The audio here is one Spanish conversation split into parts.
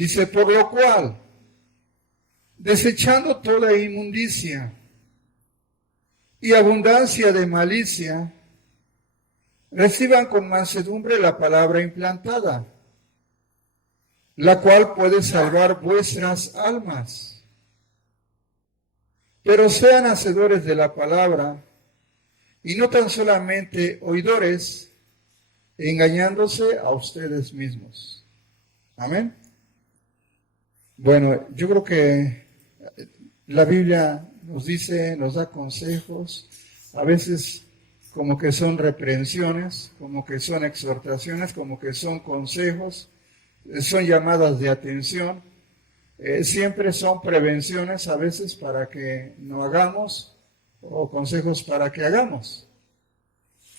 Dice, por lo cual, desechando toda inmundicia y abundancia de malicia, reciban con mansedumbre la palabra implantada, la cual puede salvar vuestras almas. Pero sean hacedores de la palabra, y no tan solamente oidores, engañándose a ustedes mismos. Amén. Bueno, yo creo que la Biblia nos dice, nos da consejos, a veces como que son reprensiones, como que son exhortaciones, como que son consejos, son llamadas de atención, siempre son prevenciones a veces para que no hagamos o consejos para que hagamos.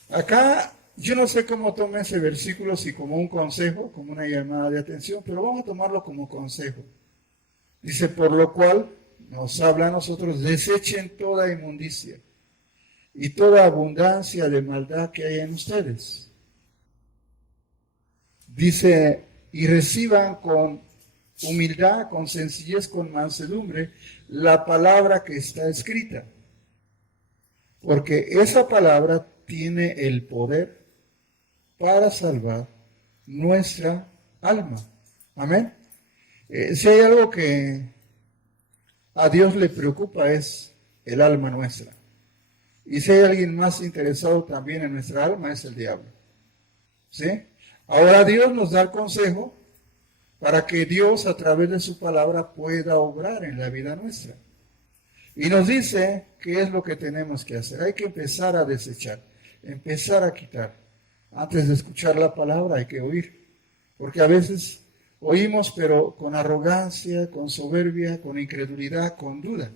Acá yo no sé cómo tome ese versículo, si como un consejo, como una llamada de atención, pero vamos a tomarlo como consejo. Dice, por lo cual nos habla a nosotros, desechen toda inmundicia y toda abundancia de maldad que hay en ustedes. Dice, y reciban con humildad, con sencillez, con mansedumbre, la palabra que está escrita. Porque esa palabra tiene el poder para salvar nuestra alma. Amén. Si hay algo que a Dios le preocupa es el alma nuestra. Y si hay alguien más interesado también en nuestra alma es el diablo. ¿Sí? Ahora Dios nos da el consejo para que Dios a través de su palabra pueda obrar en la vida nuestra. Y nos dice qué es lo que tenemos que hacer. Hay que empezar a desechar, empezar a quitar. Antes de escuchar la palabra hay que oír. Porque a veces oímos pero con arrogancia, con soberbia, con incredulidad, con duda.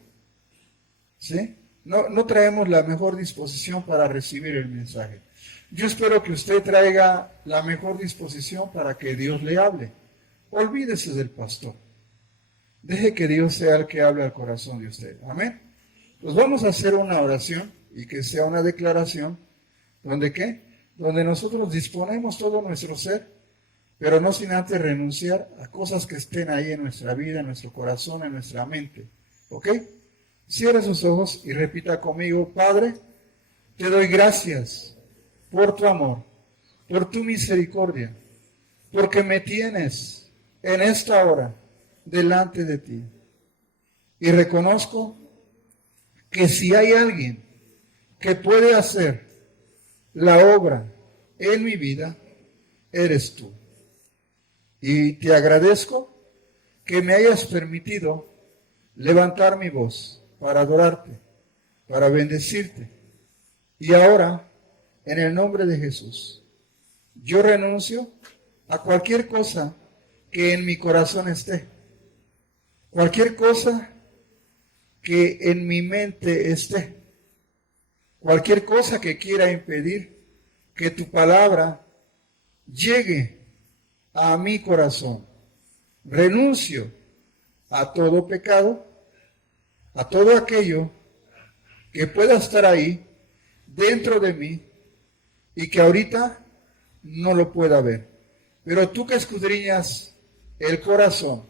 ¿Sí? No traemos la mejor disposición para recibir el mensaje. Yo espero que usted traiga la mejor disposición para que Dios le hable. Olvídese del pastor. Deje que Dios sea el que hable al corazón de usted. Amén. Pues vamos a hacer una oración y que sea una declaración. ¿Donde qué? Donde nosotros disponemos todo nuestro ser, pero no sin antes renunciar a cosas que estén ahí en nuestra vida, en nuestro corazón, en nuestra mente. ¿Ok? Cierre sus ojos y repita conmigo, Padre, te doy gracias por tu amor, por tu misericordia, porque me tienes en esta hora delante de ti. Y reconozco que si hay alguien que puede hacer la obra en mi vida, eres tú. Y te agradezco que me hayas permitido levantar mi voz para adorarte, para bendecirte. Y ahora, en el nombre de Jesús, yo renuncio a cualquier cosa que en mi corazón esté, cualquier cosa que en mi mente esté, cualquier cosa que quiera impedir que tu palabra llegue a mi corazón. Renuncio a todo pecado, a todo aquello que pueda estar ahí dentro de mí y que ahorita no lo pueda ver. Pero tú que escudriñas el corazón,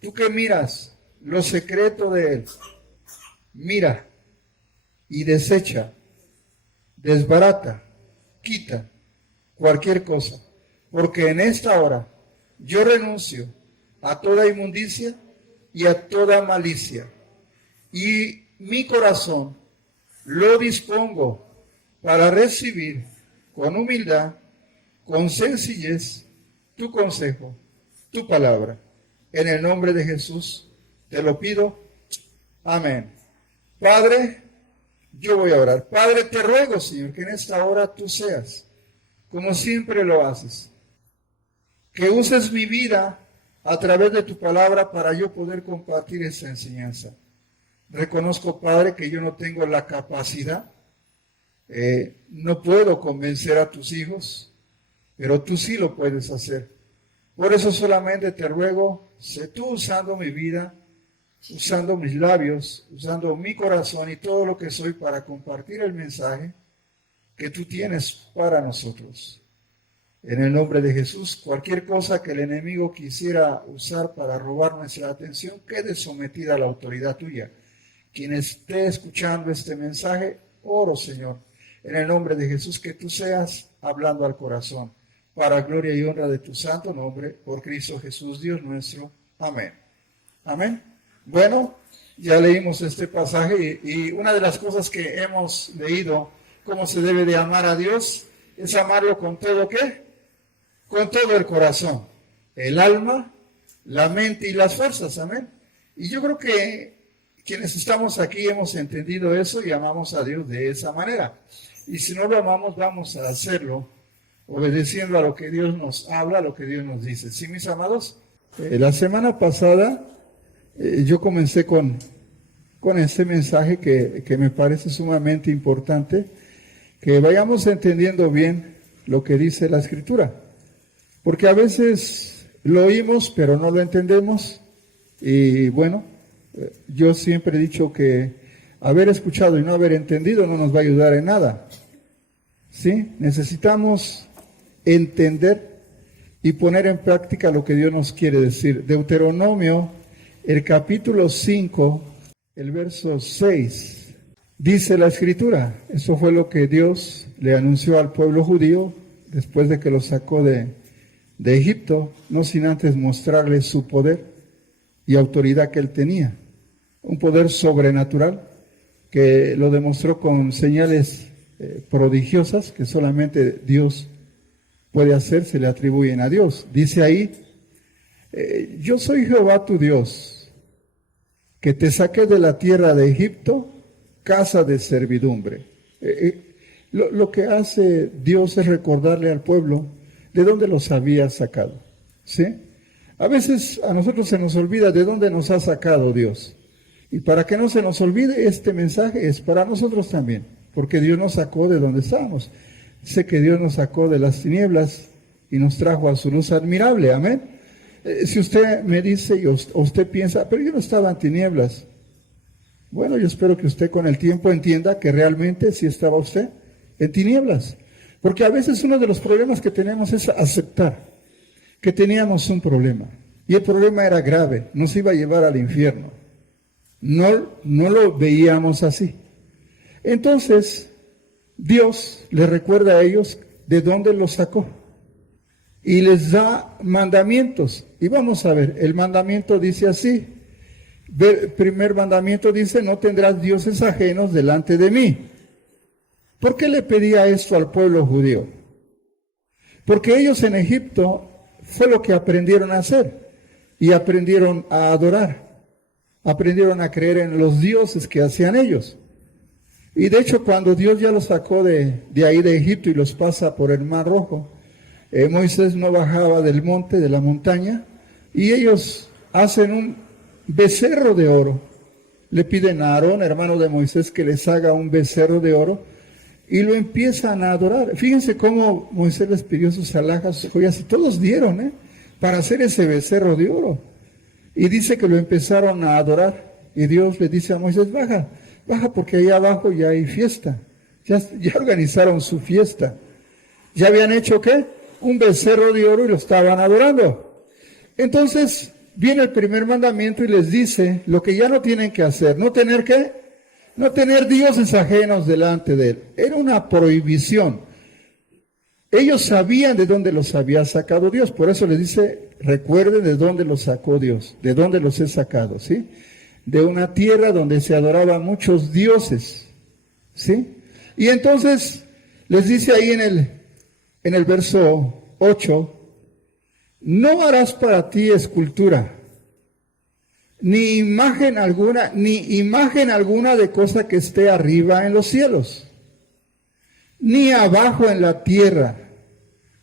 tú que miras lo secreto de él, mira y desecha, desbarata, quita cualquier cosa, porque en esta hora yo renuncio a toda inmundicia y a toda malicia, y mi corazón lo dispongo para recibir con humildad, con sencillez, tu consejo, tu palabra. En el nombre de Jesús te lo pido. Amén. Padre, yo voy a orar. Padre, te ruego, Señor, que en esta hora tú seas, como siempre lo haces, que uses mi vida a través de tu palabra para yo poder compartir esa enseñanza. Reconozco, Padre, que yo no tengo la capacidad, no puedo convencer a tus hijos, pero tú sí lo puedes hacer. Por eso solamente te ruego, sé tú usando mi vida, usando mis labios, usando mi corazón y todo lo que soy para compartir el mensaje que tú tienes para nosotros. En el nombre de Jesús, cualquier cosa que el enemigo quisiera usar para robar nuestra atención, quede sometida a la autoridad tuya. Quien esté escuchando este mensaje, oro, Señor, en el nombre de Jesús, que tú seas hablando al corazón, para gloria y honra de tu santo nombre, por Cristo Jesús, Dios nuestro. Amén. Amén. Bueno, ya leímos este pasaje y una de las cosas que hemos leído, cómo se debe de amar a Dios, es amarlo con todo, ¿qué? Con todo el corazón, el alma, la mente y las fuerzas. Amén. Y yo creo que quienes estamos aquí hemos entendido eso y amamos a Dios de esa manera. Y si no lo amamos, vamos a hacerlo obedeciendo a lo que Dios nos habla, a lo que Dios nos dice. ¿Sí, mis amados? La semana pasada yo comencé con este mensaje que me parece sumamente importante, que vayamos entendiendo bien lo que dice la Escritura. Porque a veces lo oímos, pero no lo entendemos. Y bueno, yo siempre he dicho que haber escuchado y no haber entendido no nos va a ayudar en nada. ¿Sí? Necesitamos entender y poner en práctica lo que Dios nos quiere decir. Deuteronomio, el capítulo 5, el verso 6, dice la Escritura. Eso fue lo que Dios le anunció al pueblo judío después de que lo sacó de Egipto, no sin antes mostrarle su poder y autoridad que él tenía. Un poder sobrenatural que lo demostró con señales prodigiosas que solamente Dios puede hacer, se le atribuyen a Dios. Dice ahí, yo soy Jehová tu Dios, que te saqué de la tierra de Egipto, casa de servidumbre. Lo que hace Dios es recordarle al pueblo de dónde los había sacado. ¿Sí? A veces a nosotros se nos olvida de dónde nos ha sacado Dios. Y para que no se nos olvide, este mensaje es para nosotros también, porque Dios nos sacó de donde estábamos. Sé que Dios nos sacó de las tinieblas y nos trajo a su luz admirable. Amén. Si usted me dice o usted piensa, pero yo no estaba en tinieblas. Bueno, yo espero que usted con el tiempo entienda que realmente sí estaba usted en tinieblas. Porque a veces uno de los problemas que tenemos es aceptar que teníamos un problema. Y el problema era grave, nos iba a llevar al infierno. No lo veíamos así. Entonces, Dios les recuerda a ellos de dónde los sacó. Y les da mandamientos. Y vamos a ver, el mandamiento dice así. El primer mandamiento dice, no tendrás dioses ajenos delante de mí. ¿Por qué le pedía esto al pueblo judío? Porque ellos en Egipto fue lo que aprendieron a hacer. Y aprendieron a adorar. Aprendieron a creer en los dioses que hacían ellos. Y de hecho, cuando Dios ya los sacó de ahí de Egipto y los pasa por el Mar Rojo, Moisés no bajaba del monte, de la montaña, y ellos hacen un becerro de oro. Le piden a Aarón, hermano de Moisés, que les haga un becerro de oro, y lo empiezan a adorar. Fíjense cómo Moisés les pidió sus alhajas, sus joyas, y todos dieron, para hacer ese becerro de oro. Y dice que lo empezaron a adorar, y Dios le dice a Moisés, baja porque ahí abajo ya hay fiesta. Ya organizaron su fiesta. ¿Ya habían hecho qué? Un becerro de oro y lo estaban adorando. Entonces viene el primer mandamiento y les dice lo que ya no tienen que hacer. ¿No tener qué? No tener dioses ajenos delante de él. Era una prohibición. Ellos sabían de dónde los había sacado Dios. Por eso les dice, recuerden de dónde los sacó Dios. De dónde los he sacado, ¿sí? De una tierra donde se adoraban muchos dioses, ¿sí? Y entonces les dice ahí en el verso 8, no harás para ti escultura, ni imagen alguna de cosa que esté arriba en los cielos, ni abajo en la tierra,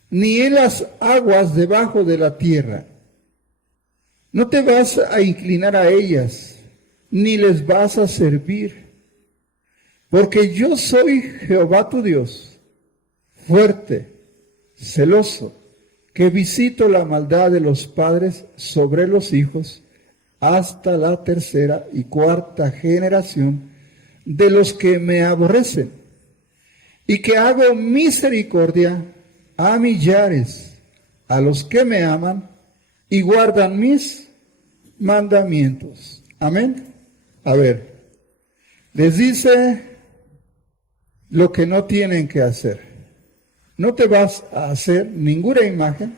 ni en las aguas debajo de la tierra. No te vas a inclinar a ellas, ni les vas a servir, porque yo soy Jehová tu Dios, fuerte, celoso, que visito la maldad de los padres sobre los hijos hasta la tercera y cuarta generación de los que me aborrecen, y que hago misericordia a millares, a los que me aman y guardan mis mandamientos. Amén. A ver, les dice lo que no tienen que hacer. No te vas a hacer ninguna imagen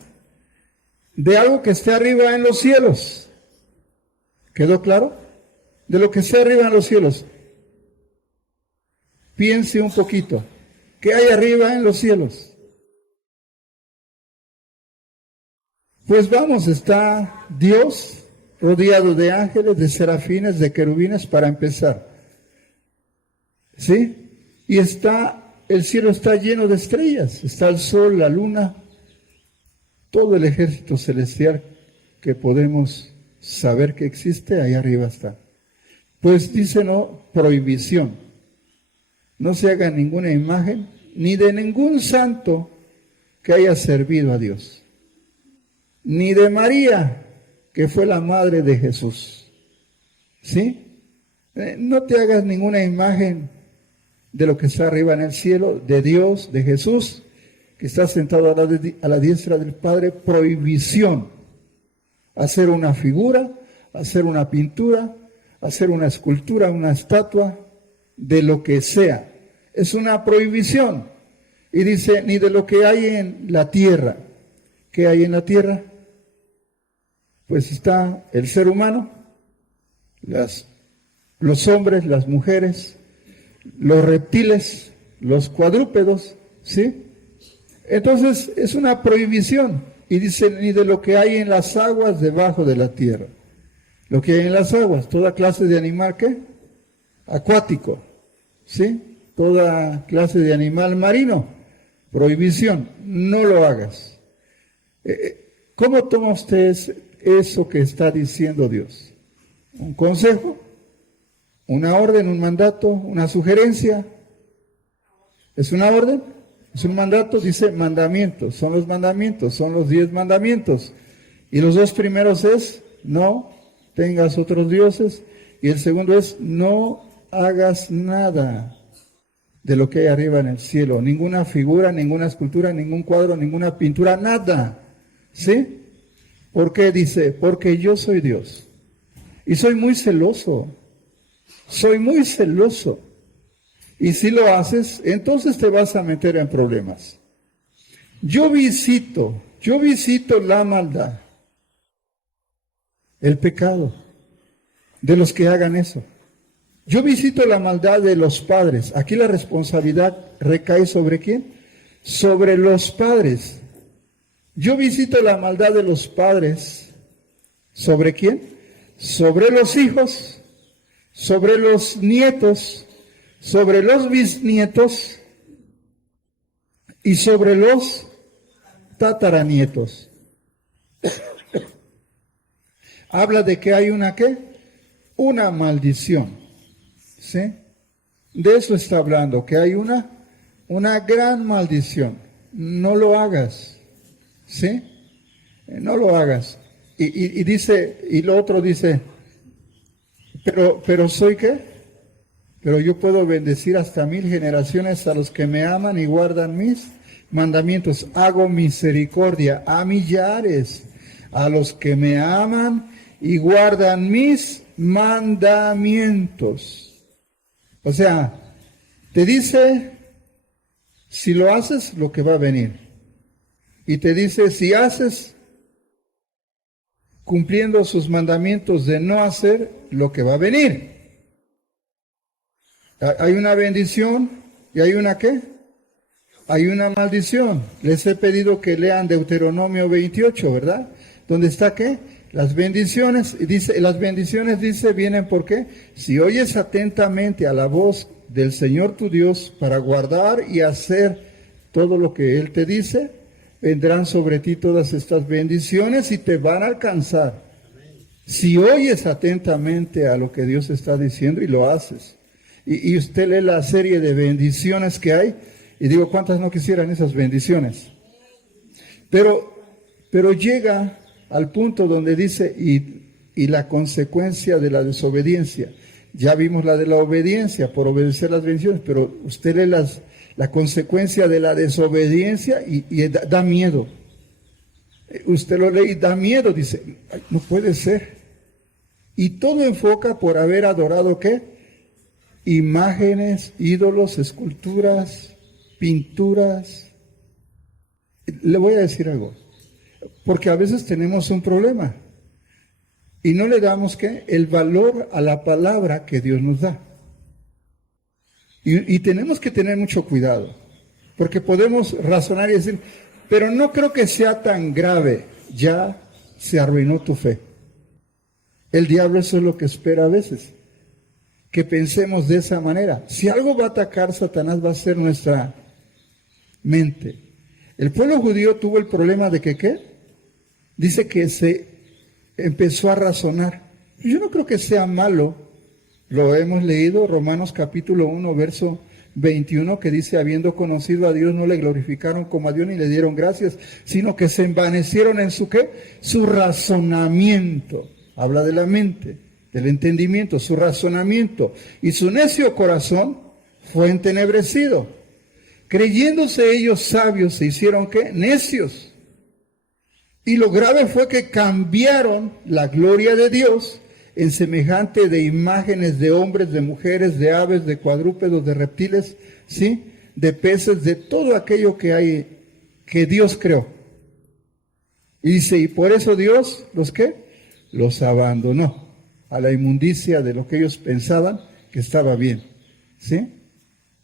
de algo que esté arriba en los cielos. ¿Quedó claro? De lo que esté arriba en los cielos. Piense un poquito. ¿Qué hay arriba en los cielos? Pues vamos, está Dios rodeado de ángeles, de serafines, de querubines, para empezar. ¿Sí? Y el cielo está lleno de estrellas. Está el sol, la luna, todo el ejército celestial que podemos saber que existe, ahí arriba está. Pues dice, no, prohibición. No se haga ninguna imagen, ni de ningún santo que haya servido a Dios. Ni de María, que fue la madre de Jesús. ¿Sí? No te hagas ninguna imagen de lo que está arriba en el cielo, de Dios, de Jesús, que está sentado a la diestra del Padre. Prohibición. Hacer una figura, hacer una pintura, hacer una escultura, una estatua, de lo que sea. Es una prohibición. Y dice, ni de lo que hay en la tierra. ¿Qué hay en la tierra? Pues está el ser humano, los hombres, las mujeres, los reptiles, los cuadrúpedos, ¿sí? Entonces es una prohibición. Y dice, ni de lo que hay en las aguas debajo de la tierra. Lo que hay en las aguas, toda clase de animal, ¿qué? Acuático, ¿sí? Toda clase de animal marino. Prohibición, no lo hagas. ¿Cómo toma usted eso que está diciendo Dios? ¿Un consejo? ¿Una orden? ¿Un mandato? ¿Una sugerencia? ¿Es una orden? ¿Es un mandato? Dice mandamientos. Son los mandamientos, son los 10 mandamientos. Y los 2 primeros es, no tengas otros dioses. Y el segundo es, no hagas nada de lo que hay arriba en el cielo. Ninguna figura, ninguna escultura, ningún cuadro, ninguna pintura, nada. ¿Sí? ¿Por qué? Dice, porque yo soy Dios. Y soy muy celoso. Soy muy celoso. Y si lo haces, entonces te vas a meter en problemas. Yo visito la maldad, el pecado de los que hagan eso. Yo visito la maldad de los padres. Aquí la responsabilidad recae ¿sobre quién? Sobre los padres. Yo visito la maldad de los padres. ¿Sobre quién? Sobre los hijos, sobre los nietos, sobre los bisnietos y sobre los tataranietos. Habla de que hay una ¿qué? Una maldición. ¿Sí? De eso está hablando, que hay una gran maldición. No lo hagas. ¿Sí? No lo hagas. Y dice, y lo otro dice, pero ¿soy qué? Pero yo puedo bendecir hasta 1000 generaciones a los que me aman y guardan mis mandamientos. Hago misericordia a millares, a los que me aman y guardan mis mandamientos. O sea, te dice, si lo haces, lo que va a venir. Y te dice, si haces cumpliendo sus mandamientos de no hacer, lo que va a venir. Hay una bendición y hay una ¿qué? Hay una maldición. Les he pedido que lean Deuteronomio 28, ¿verdad? ¿Dónde está qué? Las bendiciones. Y dice, las bendiciones, dice, vienen ¿por qué? Si oyes atentamente a la voz del Señor tu Dios para guardar y hacer todo lo que Él te dice, vendrán sobre ti todas estas bendiciones y te van a alcanzar. Si oyes atentamente a lo que Dios está diciendo y lo haces. Y usted lee la serie de bendiciones que hay, y digo, ¿cuántas no quisieran esas bendiciones? Pero llega al punto donde dice, y la consecuencia de la desobediencia. Ya vimos la de la obediencia, por obedecer las bendiciones, pero usted lee la consecuencia de la desobediencia y da miedo. Usted lo lee y da miedo, dice, "Ay, no puede ser". Y todo enfoca por haber adorado ¿qué? Imágenes, ídolos, esculturas, pinturas. Le voy a decir algo, porque a veces tenemos un problema y no le damos ¿qué? El valor a la palabra que Dios nos da. Y tenemos que tener mucho cuidado, porque podemos razonar y decir, pero no creo que sea tan grave, ya se arruinó tu fe. El diablo eso es lo que espera a veces, que pensemos de esa manera. Si algo va a atacar Satanás va a ser nuestra mente. El pueblo judío tuvo el problema de que ¿qué? Dice que se empezó a razonar. Yo no creo que sea malo. Lo hemos leído, Romanos capítulo 1, verso 21, que dice, habiendo conocido a Dios, no le glorificaron como a Dios ni le dieron gracias, sino que se envanecieron en su ¿qué? Su razonamiento. Habla de la mente, del entendimiento, su razonamiento. Y su necio corazón fue entenebrecido. Creyéndose ellos sabios, se hicieron ¿qué? Necios. Y lo grave fue que cambiaron la gloria de Dios en semejante de imágenes de hombres, de mujeres, de aves, de cuadrúpedos, de reptiles, ¿sí? De peces, de todo aquello que hay, que Dios creó. Y dice, y por eso Dios, ¿los qué? Los abandonó a la inmundicia de lo que ellos pensaban que estaba bien, ¿sí?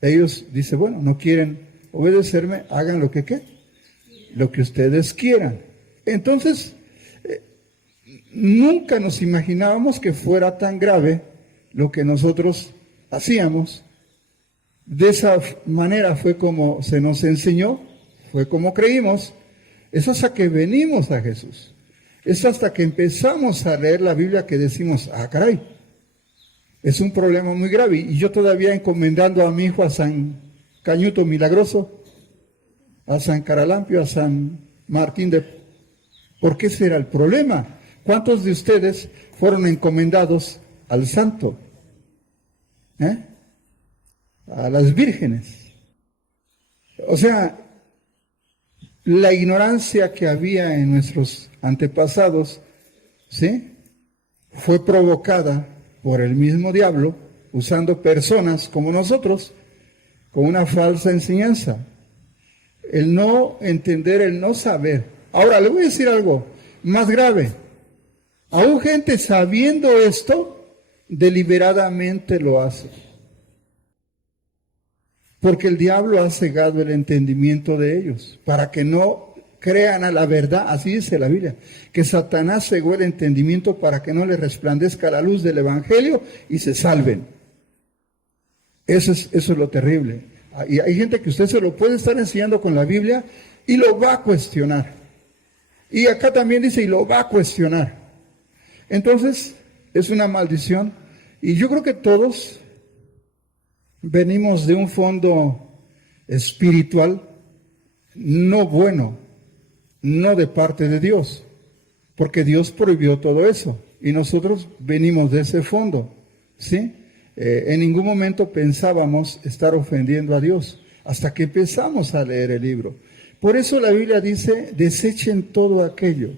Ellos, dice, bueno, no quieren obedecerme, hagan lo que ¿qué? Lo que ustedes quieran. Entonces, nunca nos imaginábamos que fuera tan grave lo que nosotros hacíamos. De esa manera fue como se nos enseñó, fue como creímos. Es hasta que venimos a Jesús. Es hasta que empezamos a leer la Biblia que decimos, ah, caray, es un problema muy grave. Y yo todavía encomendando a mi hijo a San Cañuto Milagroso, a San Caralampio, a San Martín de... ¿Por qué ese era el problema? ¿Cuántos de ustedes fueron encomendados al santo? A las vírgenes. O sea, la ignorancia que había en nuestros antepasados, ¿sí? Fue provocada por el mismo diablo, usando personas como nosotros, con una falsa enseñanza. El no entender, el no saber. Ahora, le voy a decir algo más grave. Aún gente sabiendo esto, deliberadamente lo hace. Porque el diablo ha cegado el entendimiento de ellos, para que no crean a la verdad, así dice la Biblia, que Satanás cegó el entendimiento para que no les resplandezca la luz del Evangelio y se salven. Eso es lo terrible. Y hay gente que usted se lo puede estar enseñando con la Biblia y lo va a cuestionar. Y acá también dice, y lo va a cuestionar. Entonces, es una maldición. Y yo creo que todos venimos de un fondo espiritual no bueno, no de parte de Dios, porque Dios prohibió todo eso. Y nosotros venimos de ese fondo, ¿sí? En ningún momento pensábamos estar ofendiendo a Dios, hasta que empezamos a leer el libro. Por eso la Biblia dice, desechen todo aquello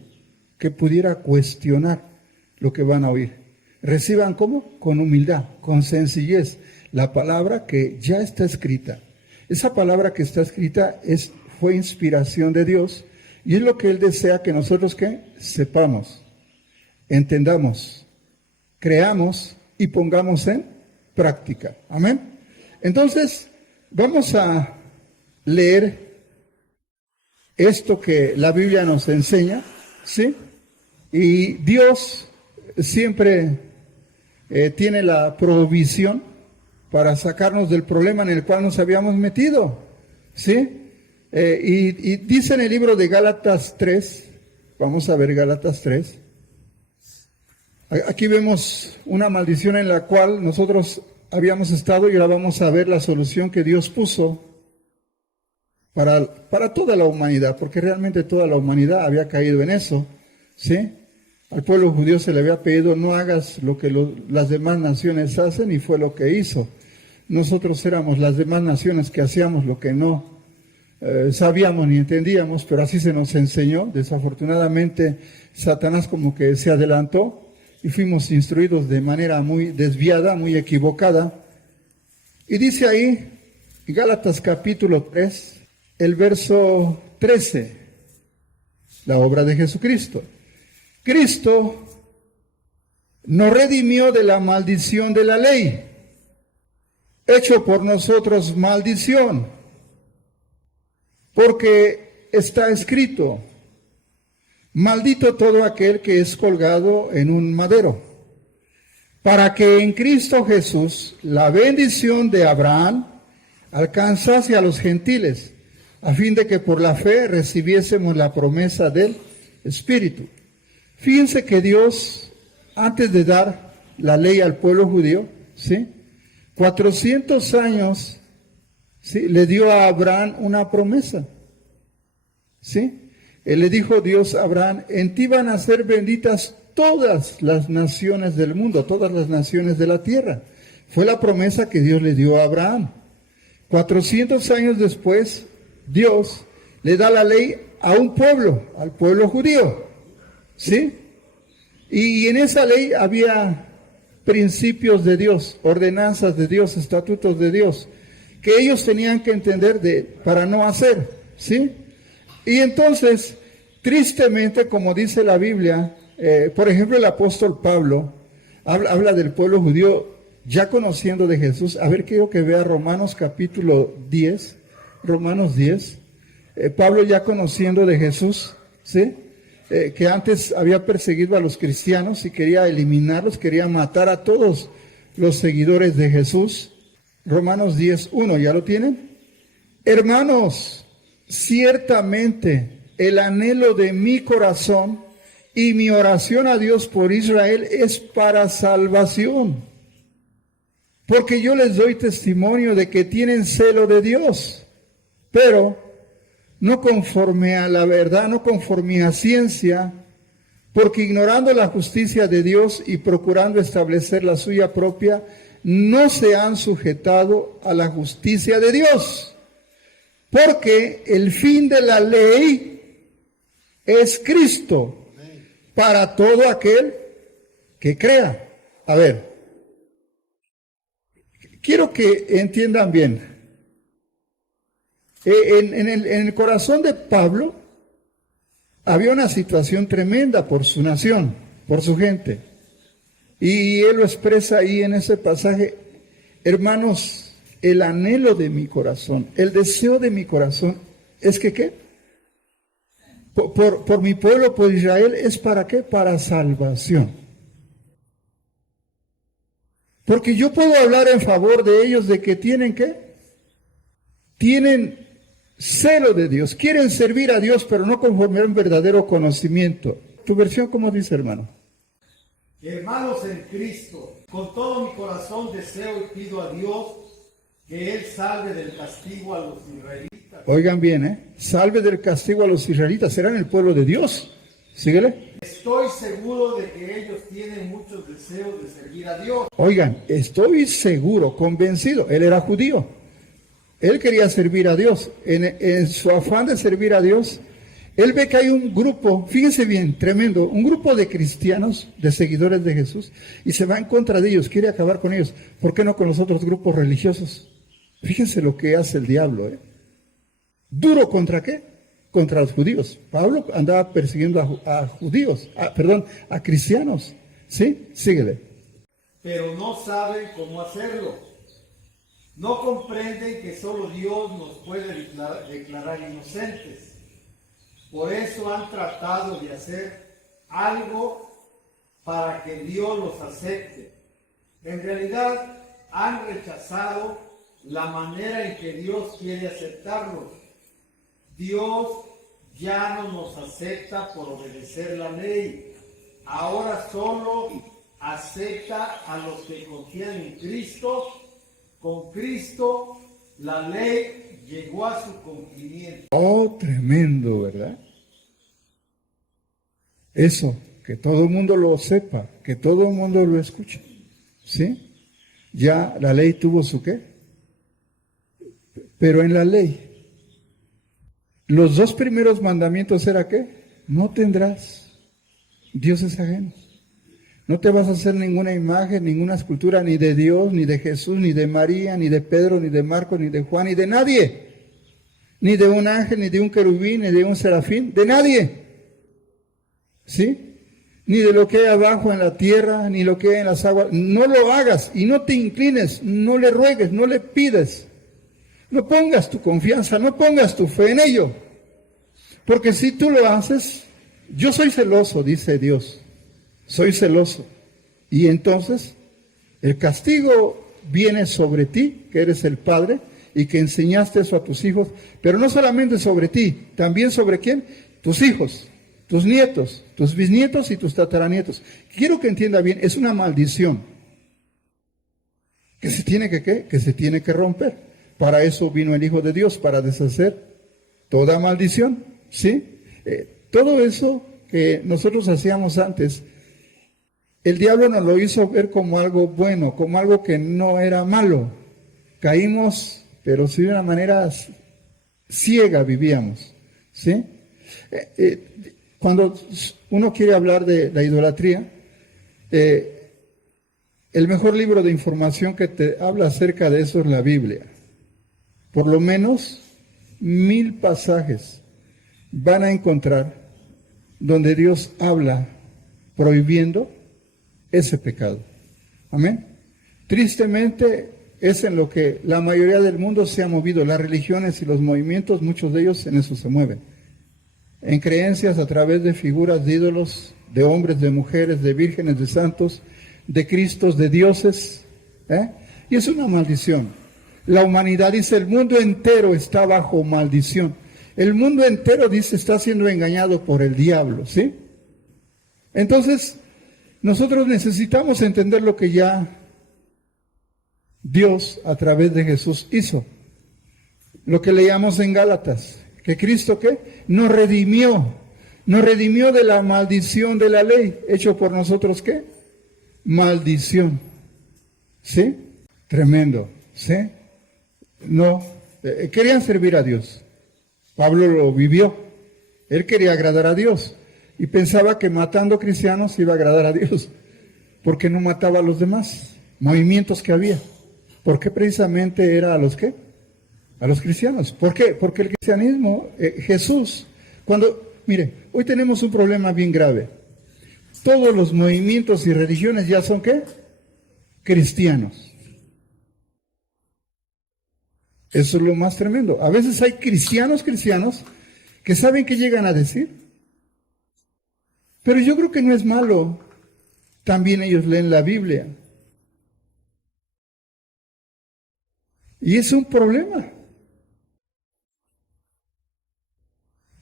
que pudiera cuestionar lo que van a oír. Reciban ¿cómo? Con humildad, con sencillez, la palabra que ya está escrita. Esa palabra que está escrita fue inspiración de Dios y es lo que Él desea que nosotros ¿qué? Sepamos, entendamos, creamos y pongamos en práctica. Amén. Entonces, vamos a leer esto que la Biblia nos enseña, ¿sí? Y Dios siempre tiene la provisión para sacarnos del problema en el cual nos habíamos metido, ¿sí? Y dice en el libro de Gálatas 3, vamos a ver Gálatas 3, aquí vemos una maldición en la cual nosotros habíamos estado y ahora vamos a ver la solución que Dios puso para toda la humanidad, porque realmente toda la humanidad había caído en eso, ¿sí? Al pueblo judío se le había pedido no hagas lo que las demás naciones hacen y fue lo que hizo. nosotros éramos las demás naciones que hacíamos lo que no sabíamos ni entendíamos, pero así se nos enseñó. Desafortunadamente, Satanás como que se adelantó y fuimos instruidos de manera muy desviada, muy equivocada. Y dice ahí, Gálatas capítulo 3, el verso 13, la obra de Jesucristo. Cristo nos redimió de la maldición de la ley, hecho por nosotros maldición, porque está escrito, maldito todo aquel que es colgado en un madero, para que en Cristo Jesús la bendición de Abraham alcanzase a los gentiles, a fin de que por la fe recibiésemos la promesa del Espíritu. Fíjense que Dios, antes de dar la ley al pueblo judío, ¿sí?, 400 años, ¿sí?, le dio a Abraham una promesa, ¿sí? Él le dijo Dios a Abraham, en ti van a ser benditas todas las naciones del mundo, todas las naciones de la tierra. Fue la promesa que Dios le dio a Abraham. 400 años después, Dios le da la ley a un pueblo, al pueblo judío, ¿sí? Y en esa ley había principios de Dios, ordenanzas de Dios, estatutos de Dios, que ellos tenían que entender para no hacer, ¿sí? Y entonces, tristemente, como dice la Biblia, por ejemplo, el apóstol Pablo habla del pueblo judío ya conociendo de Jesús. A ver, quiero que vea Romanos capítulo 10, Romanos 10. Pablo ya conociendo de Jesús, ¿sí?, que antes había perseguido a los cristianos y quería eliminarlos, quería matar a todos los seguidores de Jesús. Romanos 10:1, ¿ya lo tienen? Hermanos, ciertamente el anhelo de mi corazón y mi oración a Dios por Israel es para salvación, porque yo les doy testimonio de que tienen celo de Dios, pero no conforme a la verdad, no conforme a ciencia, porque ignorando la justicia de Dios y procurando establecer la suya propia, no se han sujetado a la justicia de Dios. Porque el fin de la ley es Cristo para todo aquel que crea. A ver, quiero que entiendan bien. En el corazón de Pablo había una situación tremenda por su nación, por su gente. Y él lo expresa ahí en ese pasaje: hermanos, el anhelo de mi corazón, el deseo de mi corazón es que ¿qué? Por mi pueblo, por Israel, ¿es para qué? Para salvación. Porque yo puedo hablar en favor de ellos de que tienen ¿qué? Tienen celo de Dios, quieren servir a Dios, pero no conforme a un verdadero conocimiento. ¿Tu versión cómo dice, hermano? Hermanos en Cristo, con todo mi corazón deseo y pido a Dios que Él salve del castigo a los israelitas. Oigan bien, salve del castigo a los israelitas, serán el pueblo de Dios. Síguele. Estoy seguro de que ellos tienen muchos deseos de servir a Dios. Oigan, estoy seguro, convencido, él era judío. Él quería servir a Dios. En su afán de servir a Dios, él ve que hay un grupo, fíjense bien, tremendo, un grupo de cristianos, de seguidores de Jesús, y se va en contra de ellos, quiere acabar con ellos. ¿Por qué no con los otros grupos religiosos? Fíjense lo que hace el diablo, ¿eh? ¿Duro contra qué? Contra los judíos. Pablo andaba persiguiendo a judíos, a cristianos. ¿Sí? Síguele. Pero no saben cómo hacerlo. No comprenden que solo Dios nos puede declarar inocentes. Por eso han tratado de hacer algo para que Dios los acepte. En realidad han rechazado la manera en que Dios quiere aceptarlos. Dios ya no nos acepta por obedecer la ley. Ahora solo acepta a los que confían en Cristo. Con Cristo la ley llegó a su cumplimiento. Oh, tremendo, ¿verdad? Eso, que todo el mundo lo sepa, que todo el mundo lo escuche. ¿Sí? Ya la ley tuvo su ¿qué? Pero en la ley, los 2 primeros mandamientos era ¿qué? No tendrás dioses ajenos. No te vas a hacer ninguna imagen, ninguna escultura, ni de Dios, ni de Jesús, ni de María, ni de Pedro, ni de Marcos, ni de Juan, ni de nadie. Ni de un ángel, ni de un querubín, ni de un serafín, de nadie. ¿Sí? Ni de lo que hay abajo en la tierra, ni lo que hay en las aguas. No lo hagas y no te inclines, no le ruegues, no le pides. No pongas tu confianza, no pongas tu fe en ello. Porque si tú lo haces, yo soy celoso, dice Dios. Soy celoso. Y entonces el castigo viene sobre ti, que eres el padre, y que enseñaste eso a tus hijos. Pero no solamente sobre ti, también sobre ¿quién? Tus hijos, tus nietos, tus bisnietos y tus tataranietos. Quiero que entienda bien, es una maldición que se tiene que ¿qué? Que se tiene que romper. Para eso vino el Hijo de Dios, para deshacer toda maldición, ¿sí? Todo eso que nosotros hacíamos antes, el diablo nos lo hizo ver como algo bueno, como algo que no era malo. Caímos, pero sí de una manera ciega vivíamos, ¿sí? Cuando uno quiere hablar de la idolatría, el mejor libro de información que te habla acerca de eso es la Biblia. Por lo menos 1000 pasajes van a encontrar donde Dios habla prohibiendo ese pecado. Amén. Tristemente es en lo que la mayoría del mundo se ha movido. Las religiones y los movimientos, muchos de ellos en eso se mueven. En creencias a través de figuras de ídolos, de hombres, de mujeres, de vírgenes, de santos, de cristos, de dioses. Y es una maldición. La humanidad dice, el mundo entero está bajo maldición. El mundo entero, dice, está siendo engañado por el diablo, ¿sí? Entonces, nosotros necesitamos entender lo que ya Dios a través de Jesús hizo. Lo que leíamos en Gálatas, que Cristo ¿qué? Nos redimió de la maldición de la ley, hecho por nosotros ¿qué? Maldición. ¿Sí? Tremendo, ¿sí? No, querían servir a Dios. Pablo lo vivió. Él quería agradar a Dios y pensaba que matando cristianos iba a agradar a Dios, porque no mataba a los demás movimientos que había. ¿Por qué precisamente era a los qué? A los cristianos. ¿Por qué? Porque el cristianismo, Jesús, mire, hoy tenemos un problema bien grave. Todos los movimientos y religiones ya son ¿qué? Cristianos. Eso es lo más tremendo. A veces hay cristianos que saben qué llegan a decir. Pero yo creo que no es malo. También ellos leen la Biblia. Y es un problema.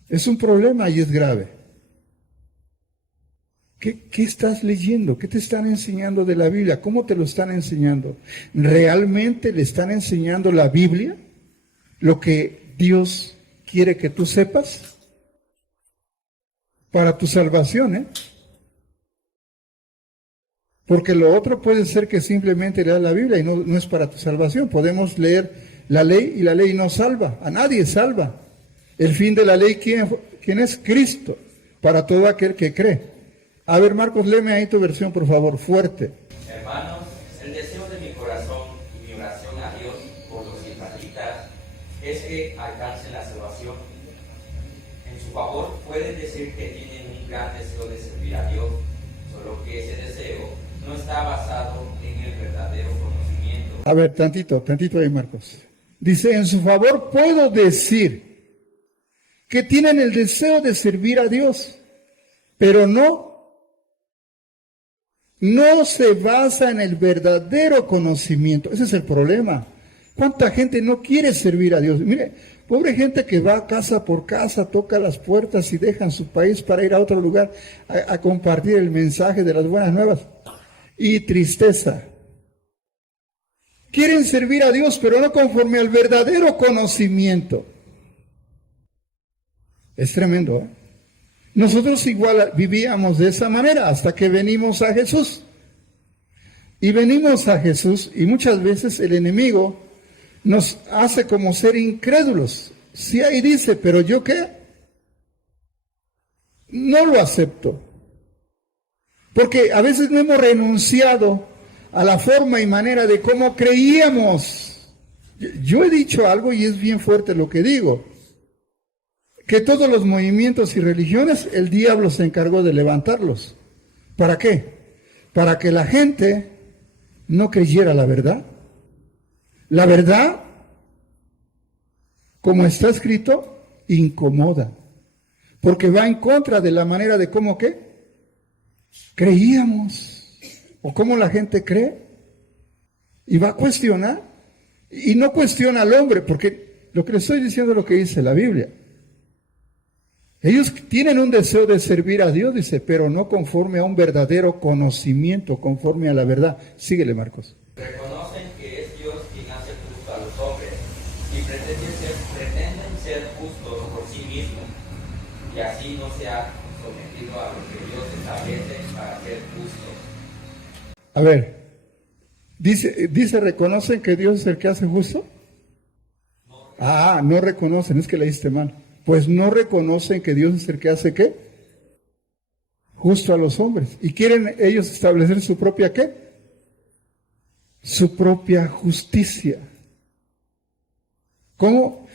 Es un problema y es grave. ¿Qué estás leyendo? ¿Qué te están enseñando de la Biblia? ¿Cómo te lo están enseñando? ¿Realmente le están enseñando la Biblia? ¿Lo que Dios quiere que tú sepas? Para tu salvación, Porque lo otro puede ser que simplemente leas la Biblia y no es para tu salvación. Podemos leer la ley y la ley no salva. A nadie salva. El fin de la ley, ¿quién es? Cristo. Para todo aquel que cree. A ver, Marcos, léeme ahí tu versión, por favor, fuerte. Hermanos, el deseo de mi corazón y mi oración a Dios por los israelitas es que alcancen la salvación. En su favor pueden decir que tienen un gran deseo de servir a Dios, solo que ese deseo no está basado en el verdadero conocimiento. A ver, tantito ahí, Marcos. Dice, en su favor puedo decir que tienen el deseo de servir a Dios, pero no se basa en el verdadero conocimiento. Ese es el problema. ¿Cuánta gente no quiere servir a Dios? Mire, pobre gente que va casa por casa, toca las puertas y dejan su país para ir a otro lugar a compartir el mensaje de las buenas nuevas. Y tristeza. Quieren servir a Dios, pero no conforme al verdadero conocimiento. Es tremendo, Nosotros igual vivíamos de esa manera hasta que venimos a Jesús. Y venimos a Jesús y muchas veces el enemigo nos hace como ser incrédulos. Sí, ahí dice, pero ¿yo qué? No lo acepto. Porque a veces no hemos renunciado a la forma y manera de cómo creíamos. Yo he dicho algo y es bien fuerte lo que digo, que todos los movimientos y religiones el diablo se encargó de levantarlos. ¿Para qué? Para que la gente no creyera la verdad. La verdad, como está escrito, incomoda, porque va en contra de la manera de cómo ¿qué? Creíamos, o cómo la gente cree, y va a cuestionar, y no cuestiona al hombre, porque lo que le estoy diciendo es lo que dice la Biblia. Ellos tienen un deseo de servir a Dios, dice, pero no conforme a un verdadero conocimiento, conforme a la verdad. Síguele, Marcos. Reconocen que es Dios quien hace justo a los hombres y pretenden ser justos por sí mismos, y así no se ha sometido a lo que Dios establece para ser justos. A ver, dice, ¿reconocen que Dios es el que hace justo? No reconocen, es que leíste mal. Pues no reconocen que Dios es el que hace ¿qué? Justo a los hombres. Y quieren ellos establecer su propia ¿qué? Su propia justicia. ¿Cómo?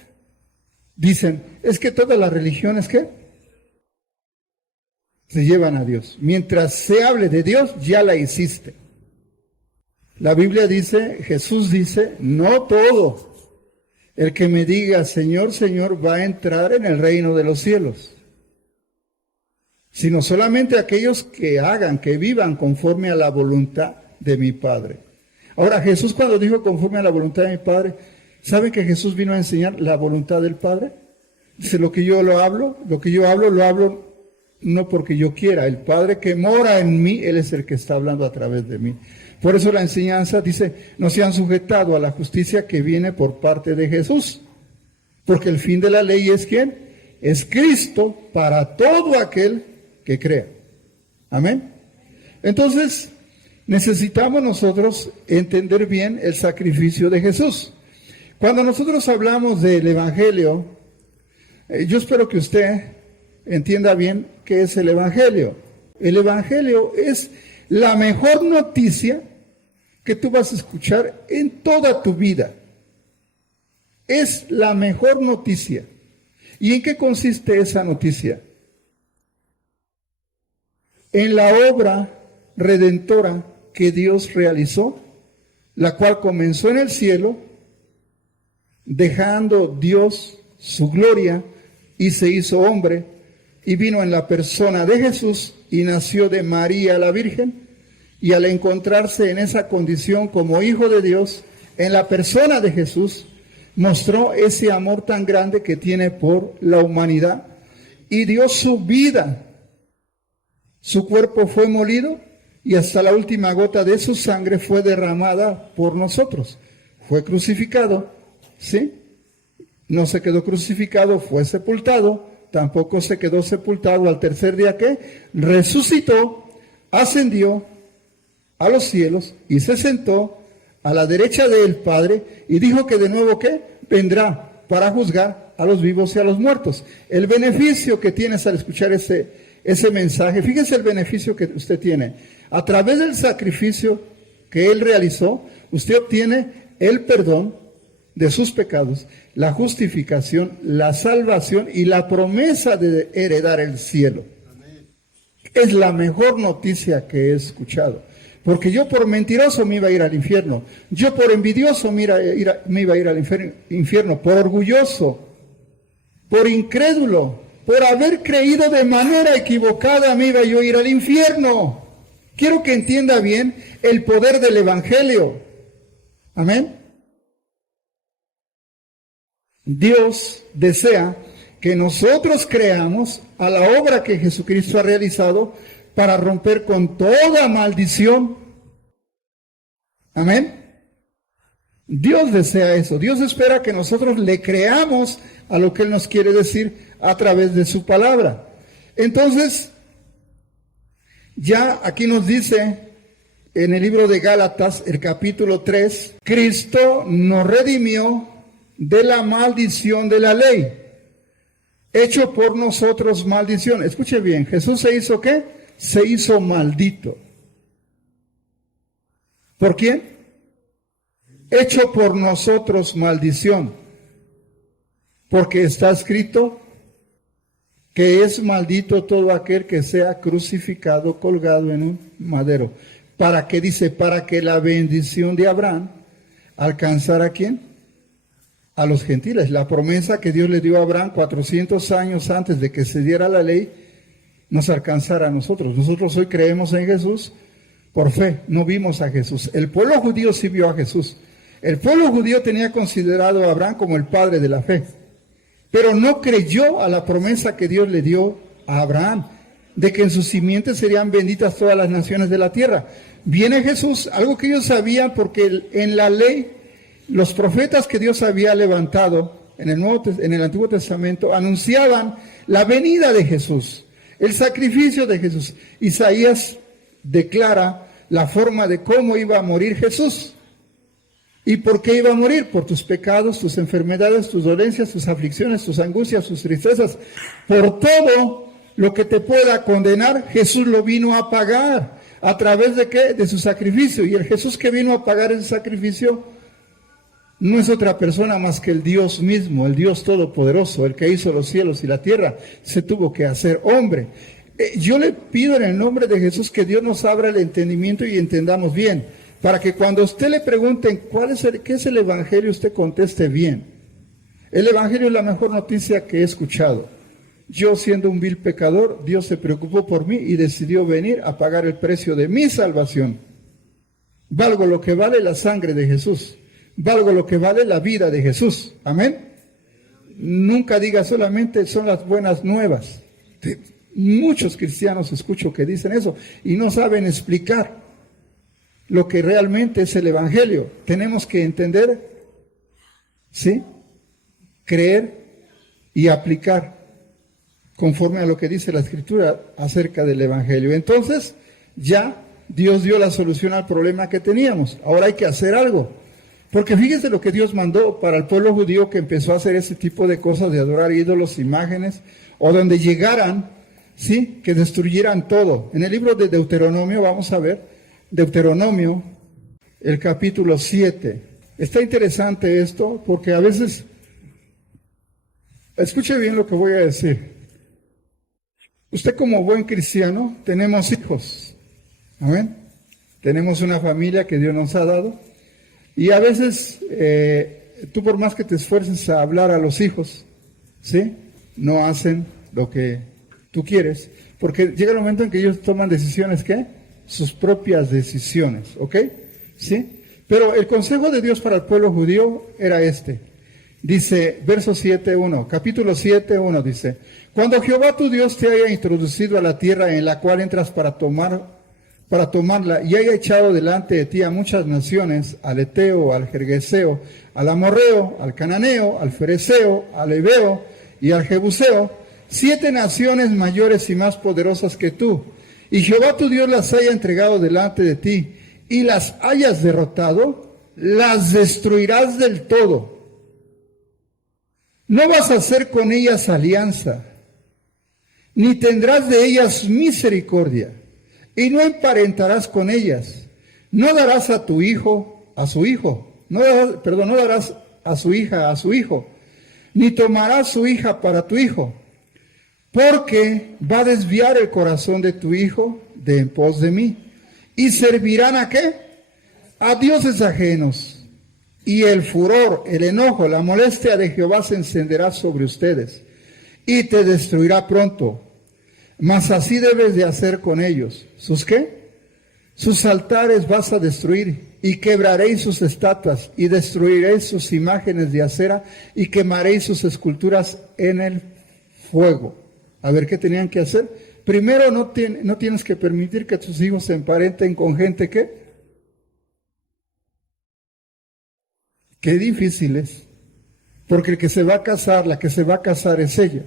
Dicen, es que todas las religiones ¿qué? Se llevan a Dios. Mientras se hable de Dios, ya la hiciste. La Biblia dice, Jesús dice, no todo. El que me diga, Señor, Señor, va a entrar en el reino de los cielos. Sino solamente aquellos que hagan, que vivan conforme a la voluntad de mi Padre. Ahora, Jesús cuando dijo conforme a la voluntad de mi Padre, ¿saben que Jesús vino a enseñar la voluntad del Padre? Dice, lo que yo hablo no porque yo quiera. El Padre que mora en mí, Él es el que está hablando a través de mí. Por eso la enseñanza dice, no se han sujetado a la justicia que viene por parte de Jesús. Porque el fin de la ley es ¿quién? Es Cristo para todo aquel que crea. Amén. Entonces, necesitamos nosotros entender bien el sacrificio de Jesús. Cuando nosotros hablamos del Evangelio, yo espero que usted entienda bien qué es el Evangelio. El Evangelio es la mejor noticia que tú vas a escuchar en toda tu vida. Es la mejor noticia. ¿Y en qué consiste esa noticia? En la obra redentora que Dios realizó, la cual comenzó en el cielo, dejando Dios su gloria y se hizo hombre y vino en la persona de Jesús y nació de María la Virgen. Y al encontrarse en esa condición como hijo de Dios, en la persona de Jesús, mostró ese amor tan grande que tiene por la humanidad y dio su vida. Su cuerpo fue molido y hasta la última gota de su sangre fue derramada por nosotros. Fue crucificado, ¿sí? No se quedó crucificado, fue sepultado, tampoco se quedó sepultado. Al tercer día, ¿qué? Resucitó, ascendió a los cielos y se sentó a la derecha del Padre y dijo que de nuevo ¿qué? Vendrá para juzgar a los vivos y a los muertos. El beneficio que tienes al escuchar ese mensaje, fíjese el beneficio que usted tiene. A través del sacrificio que Él realizó, usted obtiene el perdón de sus pecados, la justificación, la salvación y la promesa de heredar el cielo. Amén. Es la mejor noticia que he escuchado. Porque yo por mentiroso me iba a ir al infierno. Yo por envidioso me iba a ir al infierno. Por orgulloso, por incrédulo, por haber creído de manera equivocada me iba yo a ir al infierno. Quiero que entienda bien el poder del Evangelio. Amén. Dios desea que nosotros creamos a la obra que Jesucristo ha realizado para romper con toda maldición. Amén. Dios desea eso. Dios espera que nosotros le creamos a lo que Él nos quiere decir a través de su palabra. Entonces, ya aquí nos dice en el libro de Gálatas, el capítulo 3, Cristo nos redimió de la maldición de la ley, hecho por nosotros maldición. Escuche bien, Jesús se hizo ¿qué? Se hizo maldito. ¿Por quién? Hecho por nosotros maldición. Porque está escrito que es maldito todo aquel que sea crucificado, colgado en un madero. ¿Para qué dice? Para que la bendición de Abraham alcanzara ¿a quién? A los gentiles. La promesa que Dios le dio a Abraham 400 años antes de que se diera la ley, nos alcanzara a nosotros. Nosotros hoy creemos en Jesús por fe, no vimos a Jesús. El pueblo judío sí vio a Jesús. El pueblo judío tenía considerado a Abraham como el padre de la fe, pero no creyó a la promesa que Dios le dio a Abraham, de que en sus simientes serían benditas todas las naciones de la tierra. Viene Jesús, algo que ellos sabían, porque en la ley, los profetas que Dios había levantado en el Antiguo Testamento anunciaban la venida de Jesús, el sacrificio de Jesús. Isaías declara la forma de cómo iba a morir Jesús. ¿Y por qué iba a morir? Por tus pecados, tus enfermedades, tus dolencias, tus aflicciones, tus angustias, tus tristezas. Por todo lo que te pueda condenar, Jesús lo vino a pagar. ¿A través de qué? De su sacrificio. Y el Jesús que vino a pagar ese sacrificio no es otra persona más que el Dios mismo, el Dios todopoderoso, el que hizo los cielos y la tierra. Se tuvo que hacer hombre. Yo le pido en el nombre de Jesús que Dios nos abra el entendimiento y entendamos bien, para que cuando usted le pregunten qué es el Evangelio, usted conteste bien. El Evangelio es la mejor noticia que he escuchado. Yo, siendo un vil pecador, Dios se preocupó por mí y decidió venir a pagar el precio de mi salvación. Valgo lo que vale la sangre de Jesús. Valgo lo que vale la vida de Jesús. Amén. Nunca diga solamente son las buenas nuevas. Muchos cristianos escucho que dicen eso y no saben explicar lo que realmente es el Evangelio. Tenemos que entender, ¿sí? Creer y aplicar conforme a lo que dice la Escritura acerca del Evangelio. Entonces, ya Dios dio la solución al problema que teníamos. Ahora hay que hacer algo. Porque fíjense lo que Dios mandó para el pueblo judío que empezó a hacer ese tipo de cosas, de adorar ídolos, imágenes, o donde llegaran, ¿sí? Que destruyeran todo. En el libro de Deuteronomio, vamos a ver, Deuteronomio, el capítulo 7. Está interesante esto porque a veces, escuche bien lo que voy a decir. Usted como buen cristiano, tenemos hijos. Amén. Tenemos una familia que Dios nos ha dado. Y a veces, tú por más que te esfuerces a hablar a los hijos, ¿sí? No hacen lo que tú quieres. Porque llega el momento en que ellos toman decisiones, ¿qué? Sus propias decisiones, ¿ok? ¿Sí? Pero el consejo de Dios para el pueblo judío era este. Dice, verso 7.1, capítulo 7.1 dice, cuando Jehová tu Dios te haya introducido a la tierra en la cual entras para tomarla y haya echado delante de ti a muchas naciones, al Eteo, al Gergeseo, al Amorreo, al Cananeo, al Fereceo, al Heveo y al Jebuseo, 7 naciones mayores y más poderosas que tú, y Jehová tu Dios las haya entregado delante de ti, y las hayas derrotado, las destruirás del todo. No vas a hacer con ellas alianza, ni tendrás de ellas misericordia, y no emparentarás con ellas. No darás a tu hijo a su hijo, no darás a su hija a su hijo, ni tomarás su hija para tu hijo, porque va a desviar el corazón de tu hijo de en pos de mí. ¿Y servirán a qué? A dioses ajenos. Y el furor, el enojo, la molestia de Jehová se encenderá sobre ustedes, y te destruirá pronto. Mas así debes de hacer con ellos. ¿Sus qué? Sus altares vas a destruir, y quebraréis sus estatuas, y destruiréis sus imágenes de acera, y quemaréis sus esculturas en el fuego. A ver, ¿qué tenían que hacer? Primero, no tienes que permitir que tus hijos se emparenten con gente que... Qué difícil es. Porque el que se va a casar, la que se va a casar es ella.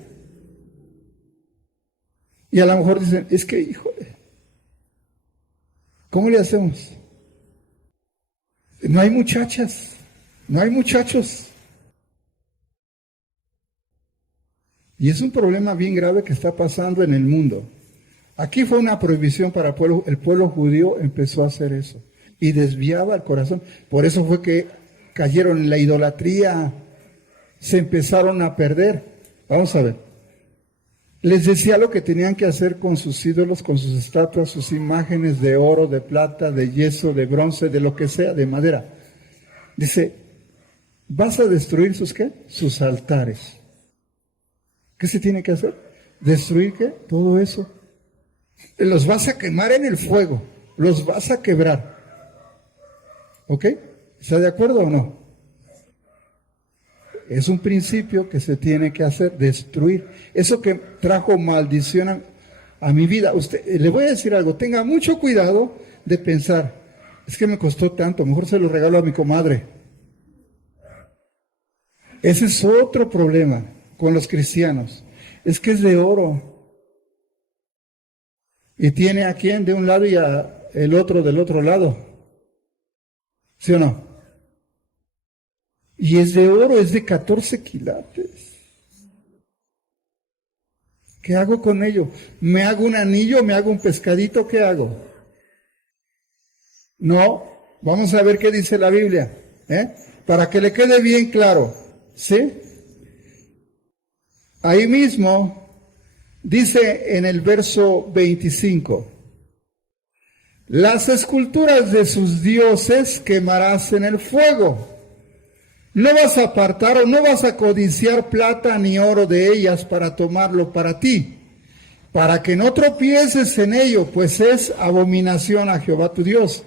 Y a lo mejor dicen, es que, híjole, ¿cómo le hacemos? No hay muchachas, no hay muchachos. Y es un problema bien grave que está pasando en el mundo. Aquí fue una prohibición para el pueblo judío empezó a hacer eso. Y desviaba el corazón. Por eso fue que cayeron en la idolatría. Se empezaron a perder. Vamos a ver. Les decía lo que tenían que hacer con sus ídolos, con sus estatuas, sus imágenes de oro, de plata, de yeso, de bronce, de lo que sea, de madera. Dice, ¿vas a destruir sus qué? Sus altares. ¿Qué se tiene que hacer? ¿Destruir qué? Todo eso. Los vas a quemar en el fuego. Los vas a quebrar. ¿Ok? ¿Está de acuerdo o no? Es un principio que se tiene que hacer, destruir. Eso que trajo maldición a mi vida. Le voy a decir algo, tenga mucho cuidado de pensar, es que me costó tanto, mejor se lo regalo a mi comadre. Ese es otro problema con los cristianos. Es que es de oro. Y tiene a quien de un lado y a el otro del otro lado. ¿Sí o no? Y es de oro, es de 14 quilates. ¿Qué hago con ello? ¿Me hago un anillo? ¿Me hago un pescadito? ¿Qué hago? No, vamos a ver qué dice la Biblia, para que le quede bien claro, ¿sí? Ahí mismo dice en el verso 25, las esculturas de sus dioses quemarás en el fuego. No vas a apartar o no vas a codiciar plata ni oro de ellas para tomarlo para ti, para que no tropieces en ello, pues es abominación a Jehová tu Dios.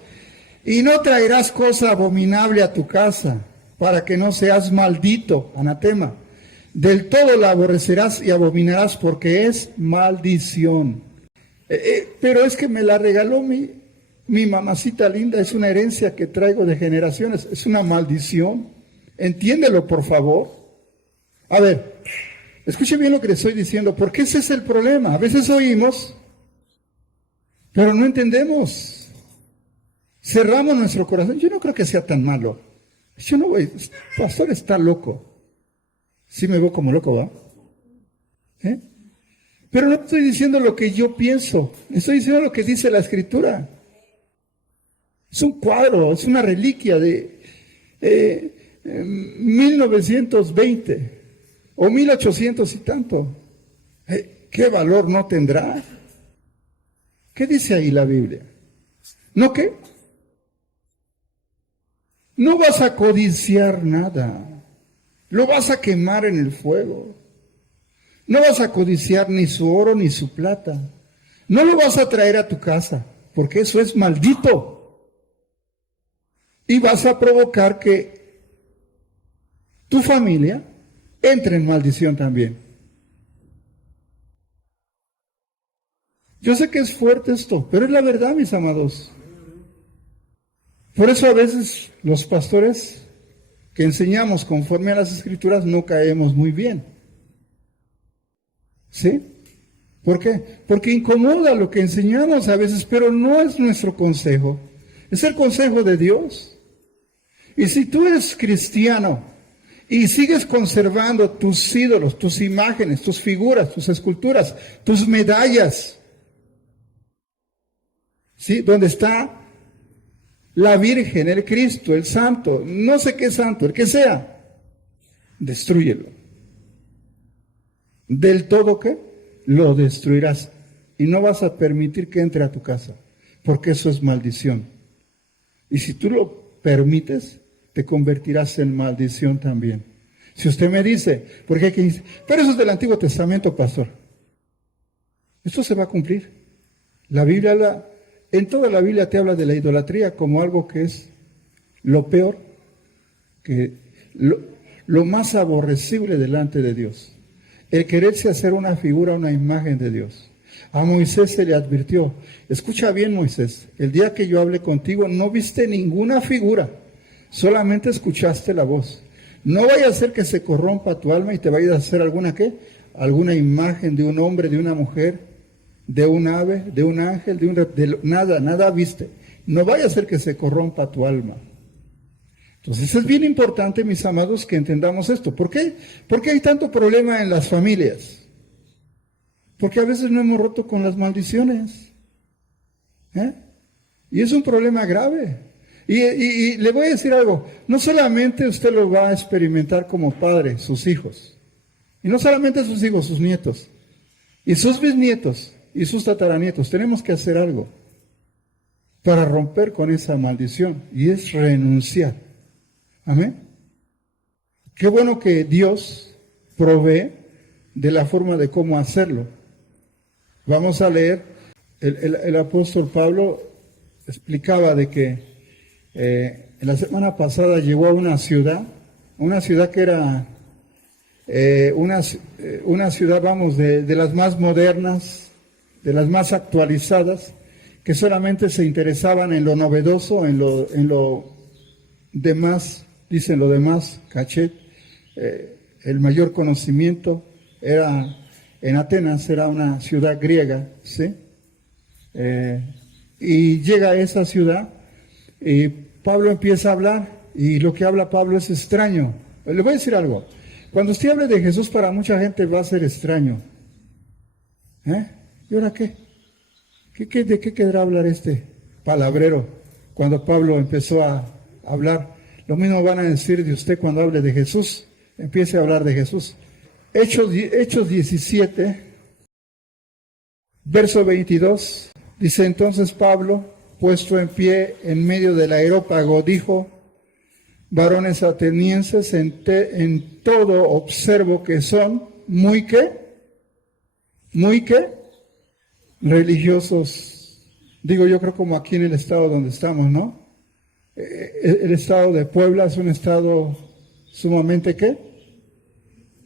Y no traerás cosa abominable a tu casa, para que no seas maldito, anatema. Del todo la aborrecerás y abominarás, porque es maldición. Pero es que me la regaló mi mamacita linda, es una herencia que traigo de generaciones, es una maldición. Entiéndelo, por favor. A ver, escuche bien lo que le estoy diciendo, porque ese es el problema. A veces oímos, pero no entendemos. Cerramos nuestro corazón. Yo no creo que sea tan malo. Yo no voy, pastor está loco. Sí me veo como loco, ¿va? Pero no estoy diciendo lo que yo pienso. Estoy diciendo lo que dice la Escritura. Es un cuadro, es una reliquia de 1920 o 1800 y tanto. ¿Qué valor no tendrá? ¿Qué dice ahí la Biblia? ¿No qué? No vas a codiciar nada. Lo vas a quemar en el fuego. No vas a codiciar ni su oro ni su plata. No lo vas a traer a tu casa, porque eso es maldito. Y vas a provocar que tu familia entre en maldición también. Yo sé que es fuerte esto, pero es la verdad, mis amados. Por eso a veces los pastores que enseñamos conforme a las Escrituras no caemos muy bien. ¿Sí? ¿Por qué? Porque incomoda lo que enseñamos a veces, pero no es nuestro consejo. Es el consejo de Dios. Y si tú eres cristiano y sigues conservando tus ídolos, tus imágenes, tus figuras, tus esculturas, tus medallas, ¿sí? Donde está la Virgen, el Cristo, el Santo, no sé qué santo, el que sea, destrúyelo. Del todo, ¿qué? Lo destruirás. Y no vas a permitir que entre a tu casa, porque eso es maldición. Y si tú lo permites, te convertirás en maldición también. Si usted me dice, porque hay que decir, pero eso es del Antiguo Testamento, pastor. Esto se va a cumplir. La Biblia en toda la Biblia te habla de la idolatría como algo que es lo peor, que lo más aborrecible delante de Dios. El quererse hacer una figura, una imagen de Dios. A Moisés se le advirtió, escucha bien, Moisés, el día que yo hablé contigo no viste ninguna figura, solamente escuchaste la voz. No vaya a ser que se corrompa tu alma y te vayas a hacer alguna ¿qué? Alguna imagen de un hombre, de una mujer, de un ave, de un ángel, nada viste. No vaya a ser que se corrompa tu alma. Entonces es bien importante, mis amados, que entendamos esto. ¿Por qué? ¿Por qué hay tanto problema en las familias? Porque a veces no hemos roto con las maldiciones. Y es un problema grave. Y le voy a decir algo, no solamente usted lo va a experimentar como padre, sus hijos, y no solamente sus hijos, sus nietos, y sus bisnietos, y sus tataranietos. Tenemos que hacer algo para romper con esa maldición, y es renunciar. Amén. Qué bueno que Dios provee de la forma de cómo hacerlo. Vamos a leer, el apóstol Pablo explicaba de que la semana pasada llegó a una ciudad que era una ciudad, vamos, de las más modernas, de las más actualizadas, que solamente se interesaban en lo novedoso, en lo demás, dicen lo demás, cachet, el mayor conocimiento. Era en Atenas, era una ciudad griega, ¿sí? Y llega a esa ciudad y Pablo empieza a hablar, y lo que habla Pablo es extraño. Le voy a decir algo. Cuando usted hable de Jesús, para mucha gente va a ser extraño. ¿Y ahora qué? ¿De qué querrá hablar este palabrero? Cuando Pablo empezó a hablar, lo mismo van a decir de usted cuando hable de Jesús. Empiece a hablar de Jesús. Hechos 17, verso 22, dice: entonces Pablo, puesto en pie en medio del areópago, dijo: varones atenienses, en todo observo que son muy religiosos. Digo, yo creo como aquí en el estado donde estamos, ¿no? El estado de Puebla es un estado sumamente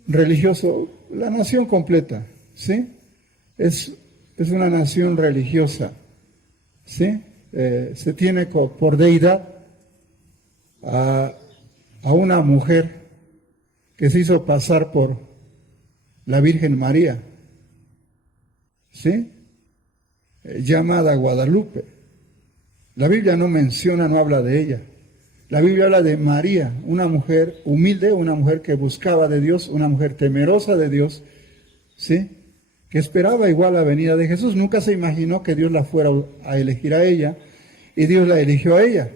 religioso. La nación completa, ¿sí? Es una nación religiosa, ¿sí? Se tiene por deidad a una mujer que se hizo pasar por la Virgen María, ¿sí? Llamada Guadalupe. La Biblia no menciona, no habla de ella. La Biblia habla de María, una mujer humilde, una mujer que buscaba de Dios, una mujer temerosa de Dios, ¿sí? Que esperaba igual la venida de Jesús. Nunca se imaginó que Dios la fuera a elegir a ella, y Dios la eligió a ella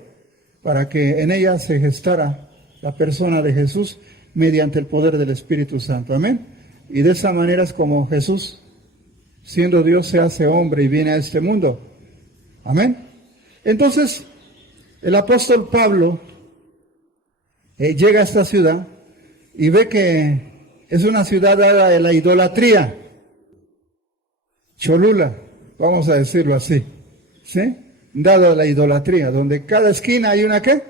para que en ella se gestara la persona de Jesús mediante el poder del Espíritu Santo. Amén. Y de esa manera es como Jesús, siendo Dios, se hace hombre y viene a este mundo. Amén. Entonces, el apóstol Pablo llega a esta ciudad y ve que es una ciudad dada de la idolatría. Cholula, vamos a decirlo así, ¿sí? Dada la idolatría, donde cada esquina hay una ¿qué?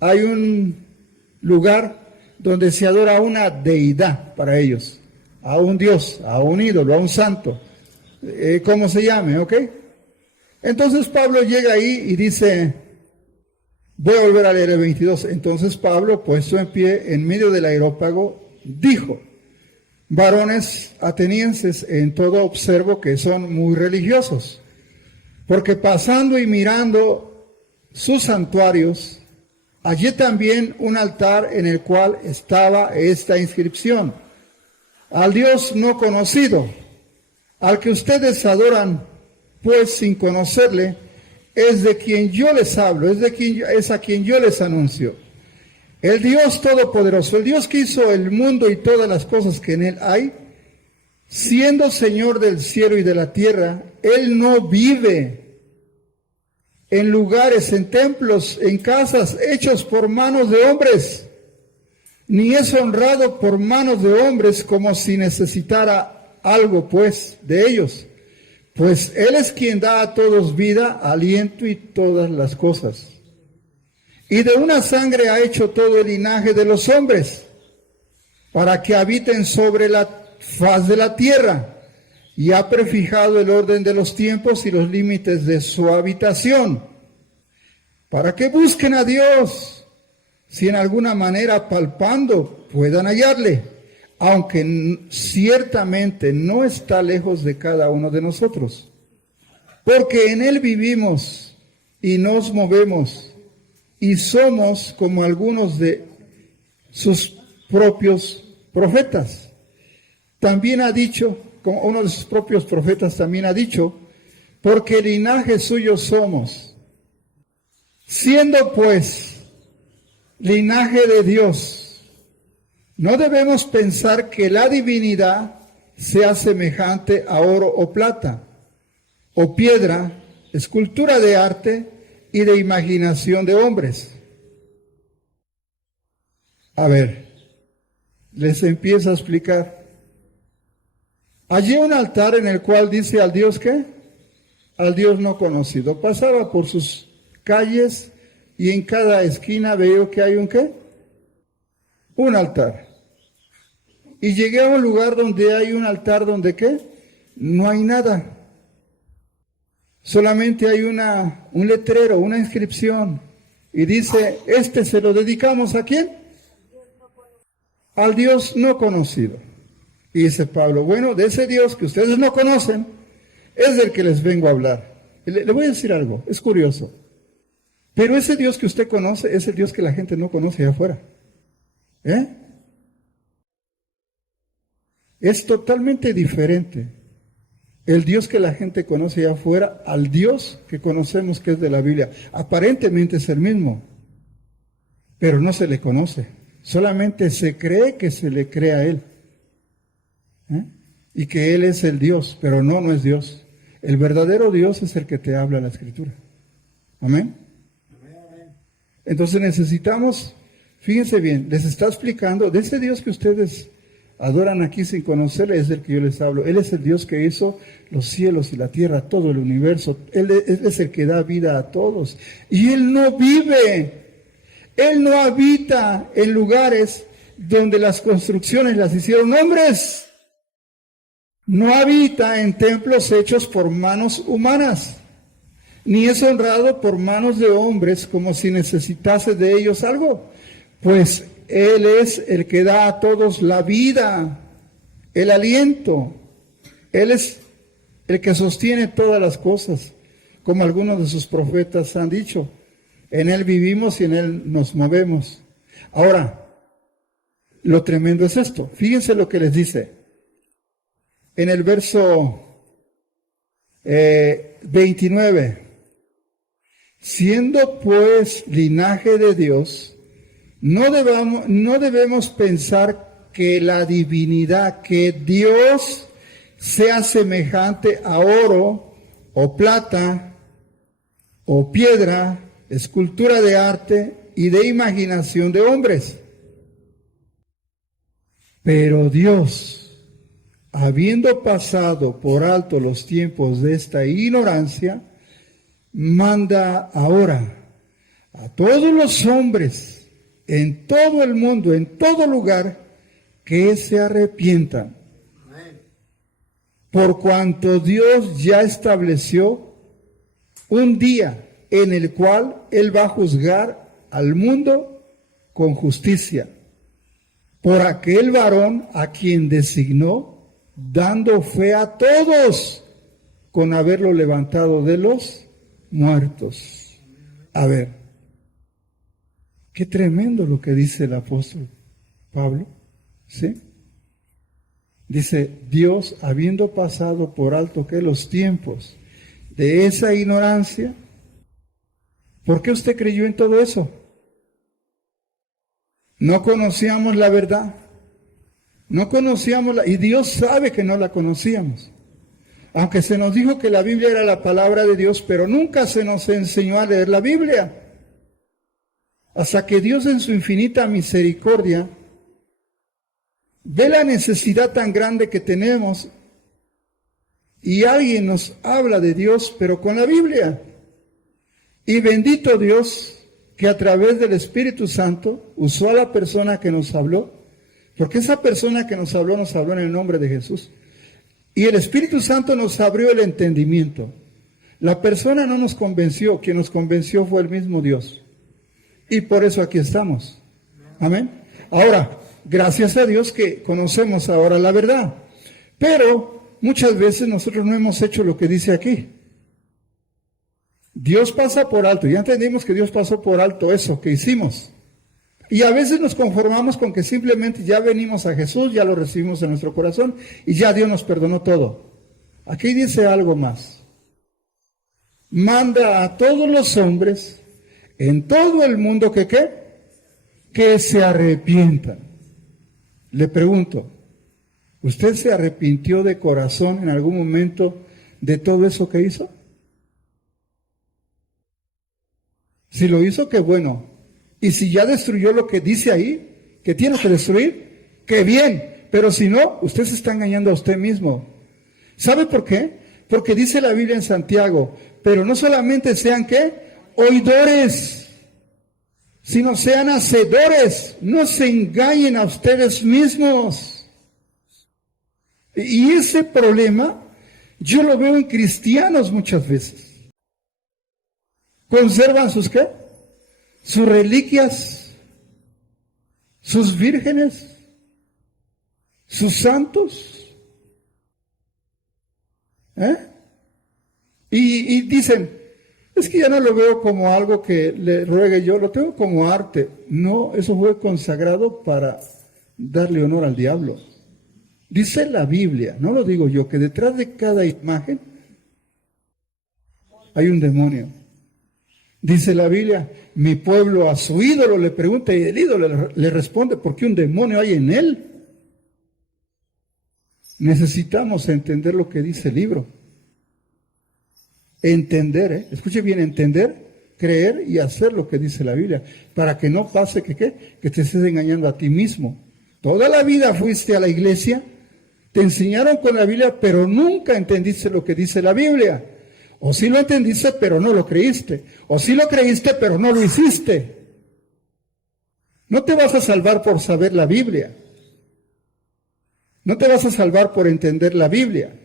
Hay un lugar donde se adora a una deidad para ellos, a un Dios, a un ídolo, a un santo, como se llame, ¿ok? Entonces Pablo llega ahí y dice, voy a volver a leer el 22, entonces Pablo, puesto en pie en medio del areópago, dijo: varones atenienses, en todo observo que son muy religiosos, porque pasando y mirando sus santuarios, hallé también un altar en el cual estaba esta inscripción: al Dios no conocido, al que ustedes adoran, pues sin conocerle, es de quien yo les hablo, es a quien yo les anuncio. El Dios todopoderoso, el Dios que hizo el mundo y todas las cosas que en él hay, siendo Señor del cielo y de la tierra, Él no vive en lugares, en templos, en casas hechos por manos de hombres, ni es honrado por manos de hombres como si necesitara algo, pues, de ellos. Pues Él es quien da a todos vida, aliento y todas las cosas. Y de una sangre ha hecho todo el linaje de los hombres, para que habiten sobre la faz de la tierra, y ha prefijado el orden de los tiempos y los límites de su habitación, para que busquen a Dios, si en alguna manera palpando puedan hallarle, aunque ciertamente no está lejos de cada uno de nosotros, porque en Él vivimos y nos movemos, y somos como algunos de sus propios profetas. También ha dicho, como uno de sus propios profetas también ha dicho, porque linaje suyo somos. Siendo pues linaje de Dios, no debemos pensar que la divinidad sea semejante a oro o plata, o piedra, escultura de arte y de imaginación de hombres. A ver, les empiezo a explicar. Allí un altar en el cual dice al Dios ¿qué? Al Dios no conocido. Pasaba por sus calles y en cada esquina veo que hay un ¿qué? Un altar. Y llegué a un lugar donde hay un altar donde ¿qué? No hay nada. Solamente hay un letrero, una inscripción. Y dice, se lo dedicamos ¿a quién? Al Dios no conocido. Y dice Pablo, bueno, de ese Dios que ustedes no conocen, es del que les vengo a hablar. Le voy a decir algo, es curioso. Pero ese Dios que usted conoce es el Dios que la gente no conoce allá afuera. Es totalmente diferente el Dios que la gente conoce allá afuera al Dios que conocemos que es de la Biblia. Aparentemente es el mismo, pero no se le conoce. Solamente se cree que se le cree a Él. Y que Él es el Dios, pero no es Dios. El verdadero Dios es el que te habla la Escritura. Amén. Entonces necesitamos, fíjense bien, les está explicando, de ese Dios que ustedes adoran aquí sin conocerle, es del que yo les hablo. Él es el Dios que hizo los cielos y la tierra, todo el universo. Él es el que da vida a todos. Y Él no vive, Él no habita en lugares donde las construcciones las hicieron hombres. No habita en templos hechos por manos humanas, ni es honrado por manos de hombres como si necesitase de ellos algo, pues Él es el que da a todos la vida, el aliento. Él es el que sostiene todas las cosas, como algunos de sus profetas han dicho. En Él vivimos y en Él nos movemos. Ahora, lo tremendo es esto. Fíjense lo que les dice. En el verso 29, siendo pues linaje de Dios, no debemos pensar que la divinidad, que Dios sea semejante a oro o plata o piedra, escultura de arte y de imaginación de hombres. Pero Dios, habiendo pasado por alto los tiempos de esta ignorancia, manda ahora a todos los hombres en todo el mundo, en todo lugar, que se arrepientan. Por cuanto Dios ya estableció un día en el cual Él va a juzgar al mundo con justicia, por aquel varón a quien designó, dando fe a todos con haberlo levantado de los muertos. A ver, qué tremendo lo que dice el apóstol Pablo, ¿sí? Dice, Dios, habiendo pasado por alto que los tiempos de esa ignorancia, ¿por qué usted creyó en todo eso? No conocíamos la verdad. No conocíamos y Dios sabe que no la conocíamos. Aunque se nos dijo que la Biblia era la palabra de Dios, pero nunca se nos enseñó a leer la Biblia. Hasta que Dios en su infinita misericordia ve la necesidad tan grande que tenemos y alguien nos habla de Dios, pero con la Biblia. Y bendito Dios que a través del Espíritu Santo usó a la persona que nos habló. Porque esa persona que nos habló en el nombre de Jesús. Y el Espíritu Santo nos abrió el entendimiento. La persona no nos convenció, quien nos convenció fue el mismo Dios. Y por eso aquí estamos. Amén. Ahora, gracias a Dios que conocemos ahora la verdad. Pero muchas veces nosotros no hemos hecho lo que dice aquí. Dios pasa por alto. Ya entendimos que Dios pasó por alto eso que hicimos. Y a veces nos conformamos con que simplemente ya venimos a Jesús, ya lo recibimos en nuestro corazón y ya Dios nos perdonó todo. Aquí dice algo más. Manda a todos los hombres en todo el mundo que ¿qué? Que se arrepientan. Le pregunto, ¿usted se arrepintió de corazón en algún momento de todo eso que hizo? Si lo hizo, qué bueno. Y si ya destruyó lo que dice ahí, que tiene que destruir, qué bien. Pero si no, usted se está engañando a usted mismo. ¿Sabe por qué? Porque dice la Biblia en Santiago, pero no solamente sean ¿qué? Oidores, sino sean hacedores. No se engañen a ustedes mismos. Y ese problema yo lo veo en cristianos muchas veces. ¿Conservan sus qué? Sus reliquias, sus vírgenes, sus santos. Y dicen, es que ya no lo veo como algo que le ruegue yo, lo tengo como arte. No, eso fue consagrado para darle honor al diablo. Dice la Biblia, no lo digo yo, que detrás de cada imagen hay un demonio. Dice la Biblia, mi pueblo a su ídolo le pregunta y el ídolo le responde, ¿por qué un demonio hay en él? Necesitamos entender lo que dice el libro. Entender, escuche bien, entender, creer y hacer lo que dice la Biblia, para que no pase que te estés engañando a ti mismo. Toda la vida fuiste a la iglesia, te enseñaron con la Biblia, pero nunca entendiste lo que dice la Biblia. O sí lo entendiste, pero no lo creíste. O sí lo creíste, pero no lo hiciste. No te vas a salvar por saber la Biblia. No te vas a salvar por entender la Biblia.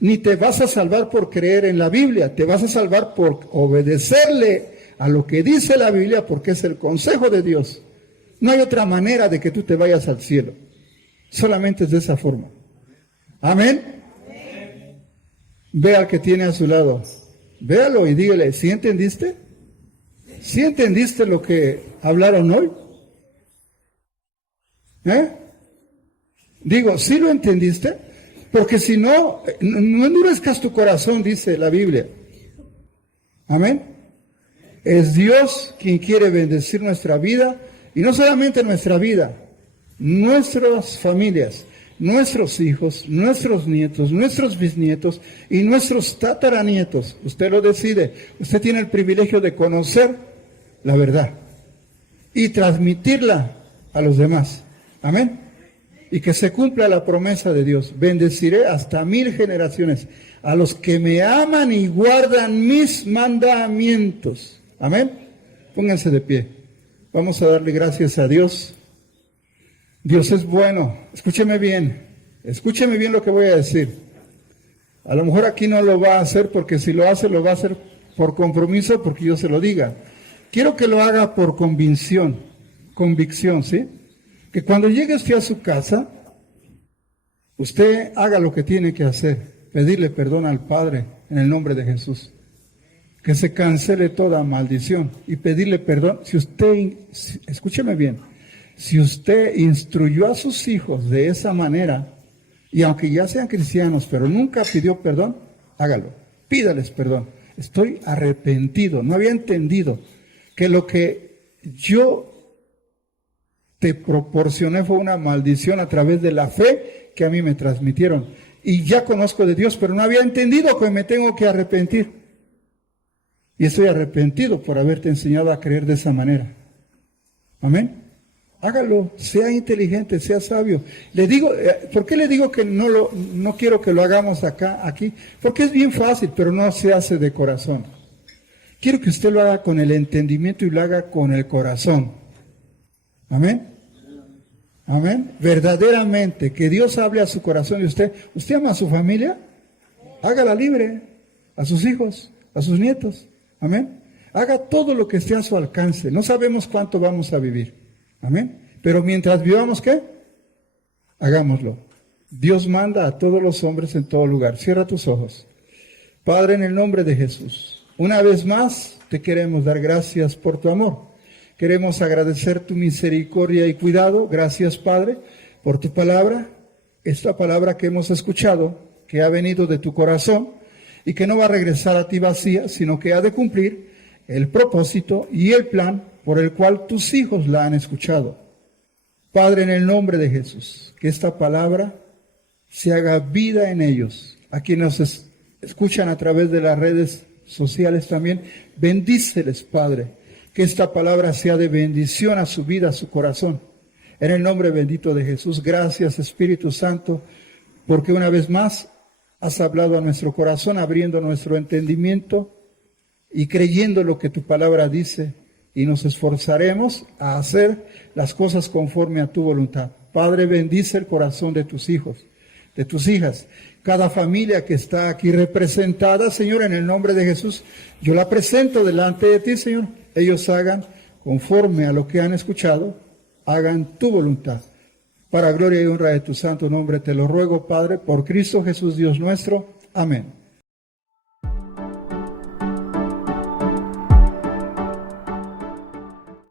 Ni te vas a salvar por creer en la Biblia. Te vas a salvar por obedecerle a lo que dice la Biblia, porque es el consejo de Dios. No hay otra manera de que tú te vayas al cielo. Solamente es de esa forma. Amén. Ve al que tiene a su lado, véalo y dígale, ¿sí entendiste? ¿Sí entendiste lo que hablaron hoy? Digo, ¿sí lo entendiste? Porque si no, no endurezcas tu corazón, dice la Biblia. Amén. Es Dios quien quiere bendecir nuestra vida, y no solamente nuestra vida, nuestras familias, nuestros hijos, nuestros nietos, nuestros bisnietos y nuestros tataranietos. Usted lo decide. Usted tiene el privilegio de conocer la verdad y transmitirla a los demás. Amén. Y que se cumpla la promesa de Dios. Bendeciré hasta 1000 generaciones a los que me aman y guardan mis mandamientos. Amén. Pónganse de pie. Vamos a darle gracias a Dios. Dios es bueno. Escúcheme bien lo que voy a decir. A lo mejor aquí no lo va a hacer, porque si lo hace, lo va a hacer por compromiso, porque yo se lo diga. Quiero que lo haga por convicción, ¿sí? Que cuando llegue usted a su casa, usted haga lo que tiene que hacer, pedirle perdón al Padre en el nombre de Jesús. Que se cancele toda maldición y pedirle perdón. Escúcheme bien, si usted instruyó a sus hijos de esa manera, y aunque ya sean cristianos, pero nunca pidió perdón, hágalo, pídales perdón. Estoy arrepentido, no había entendido que lo que yo te proporcioné fue una maldición a través de la fe que a mí me transmitieron. Y ya conozco de Dios, pero no había entendido que me tengo que arrepentir. Y estoy arrepentido por haberte enseñado a creer de esa manera. Amén. Hágalo, sea inteligente, sea sabio. Le digo, ¿por qué le digo que no quiero que lo hagamos aquí? Porque es bien fácil, pero no se hace de corazón. Quiero que usted lo haga con el entendimiento y lo haga con el corazón. Amén. Amén. Verdaderamente, que Dios hable a su corazón de usted. ¿Usted ama a su familia? Hágala libre, a sus hijos, a sus nietos. Amén. Haga todo lo que esté a su alcance. No sabemos cuánto vamos a vivir. Amén. Pero mientras vivamos, ¿qué? Hagámoslo. Dios manda a todos los hombres en todo lugar. Cierra tus ojos. Padre, en el nombre de Jesús, una vez más te queremos dar gracias por tu amor. Queremos agradecer tu misericordia y cuidado. Gracias, Padre, por tu palabra, esta palabra que hemos escuchado, que ha venido de tu corazón y que no va a regresar a ti vacía, sino que ha de cumplir el propósito y el plan por el cual tus hijos la han escuchado. Padre, en el nombre de Jesús, que esta palabra se haga vida en ellos. A quienes nos escuchan a través de las redes sociales también, bendíceles, Padre, que esta palabra sea de bendición a su vida, a su corazón. En el nombre bendito de Jesús, gracias Espíritu Santo, porque una vez más has hablado a nuestro corazón, abriendo nuestro entendimiento y creyendo lo que tu palabra dice, y nos esforzaremos a hacer las cosas conforme a tu voluntad. Padre, bendice el corazón de tus hijos, de tus hijas, cada familia que está aquí representada, Señor, en el nombre de Jesús, yo la presento delante de ti, Señor. Ellos hagan conforme a lo que han escuchado, hagan tu voluntad. Para gloria y honra de tu santo nombre te lo ruego, Padre, por Cristo Jesús, Dios nuestro. Amén.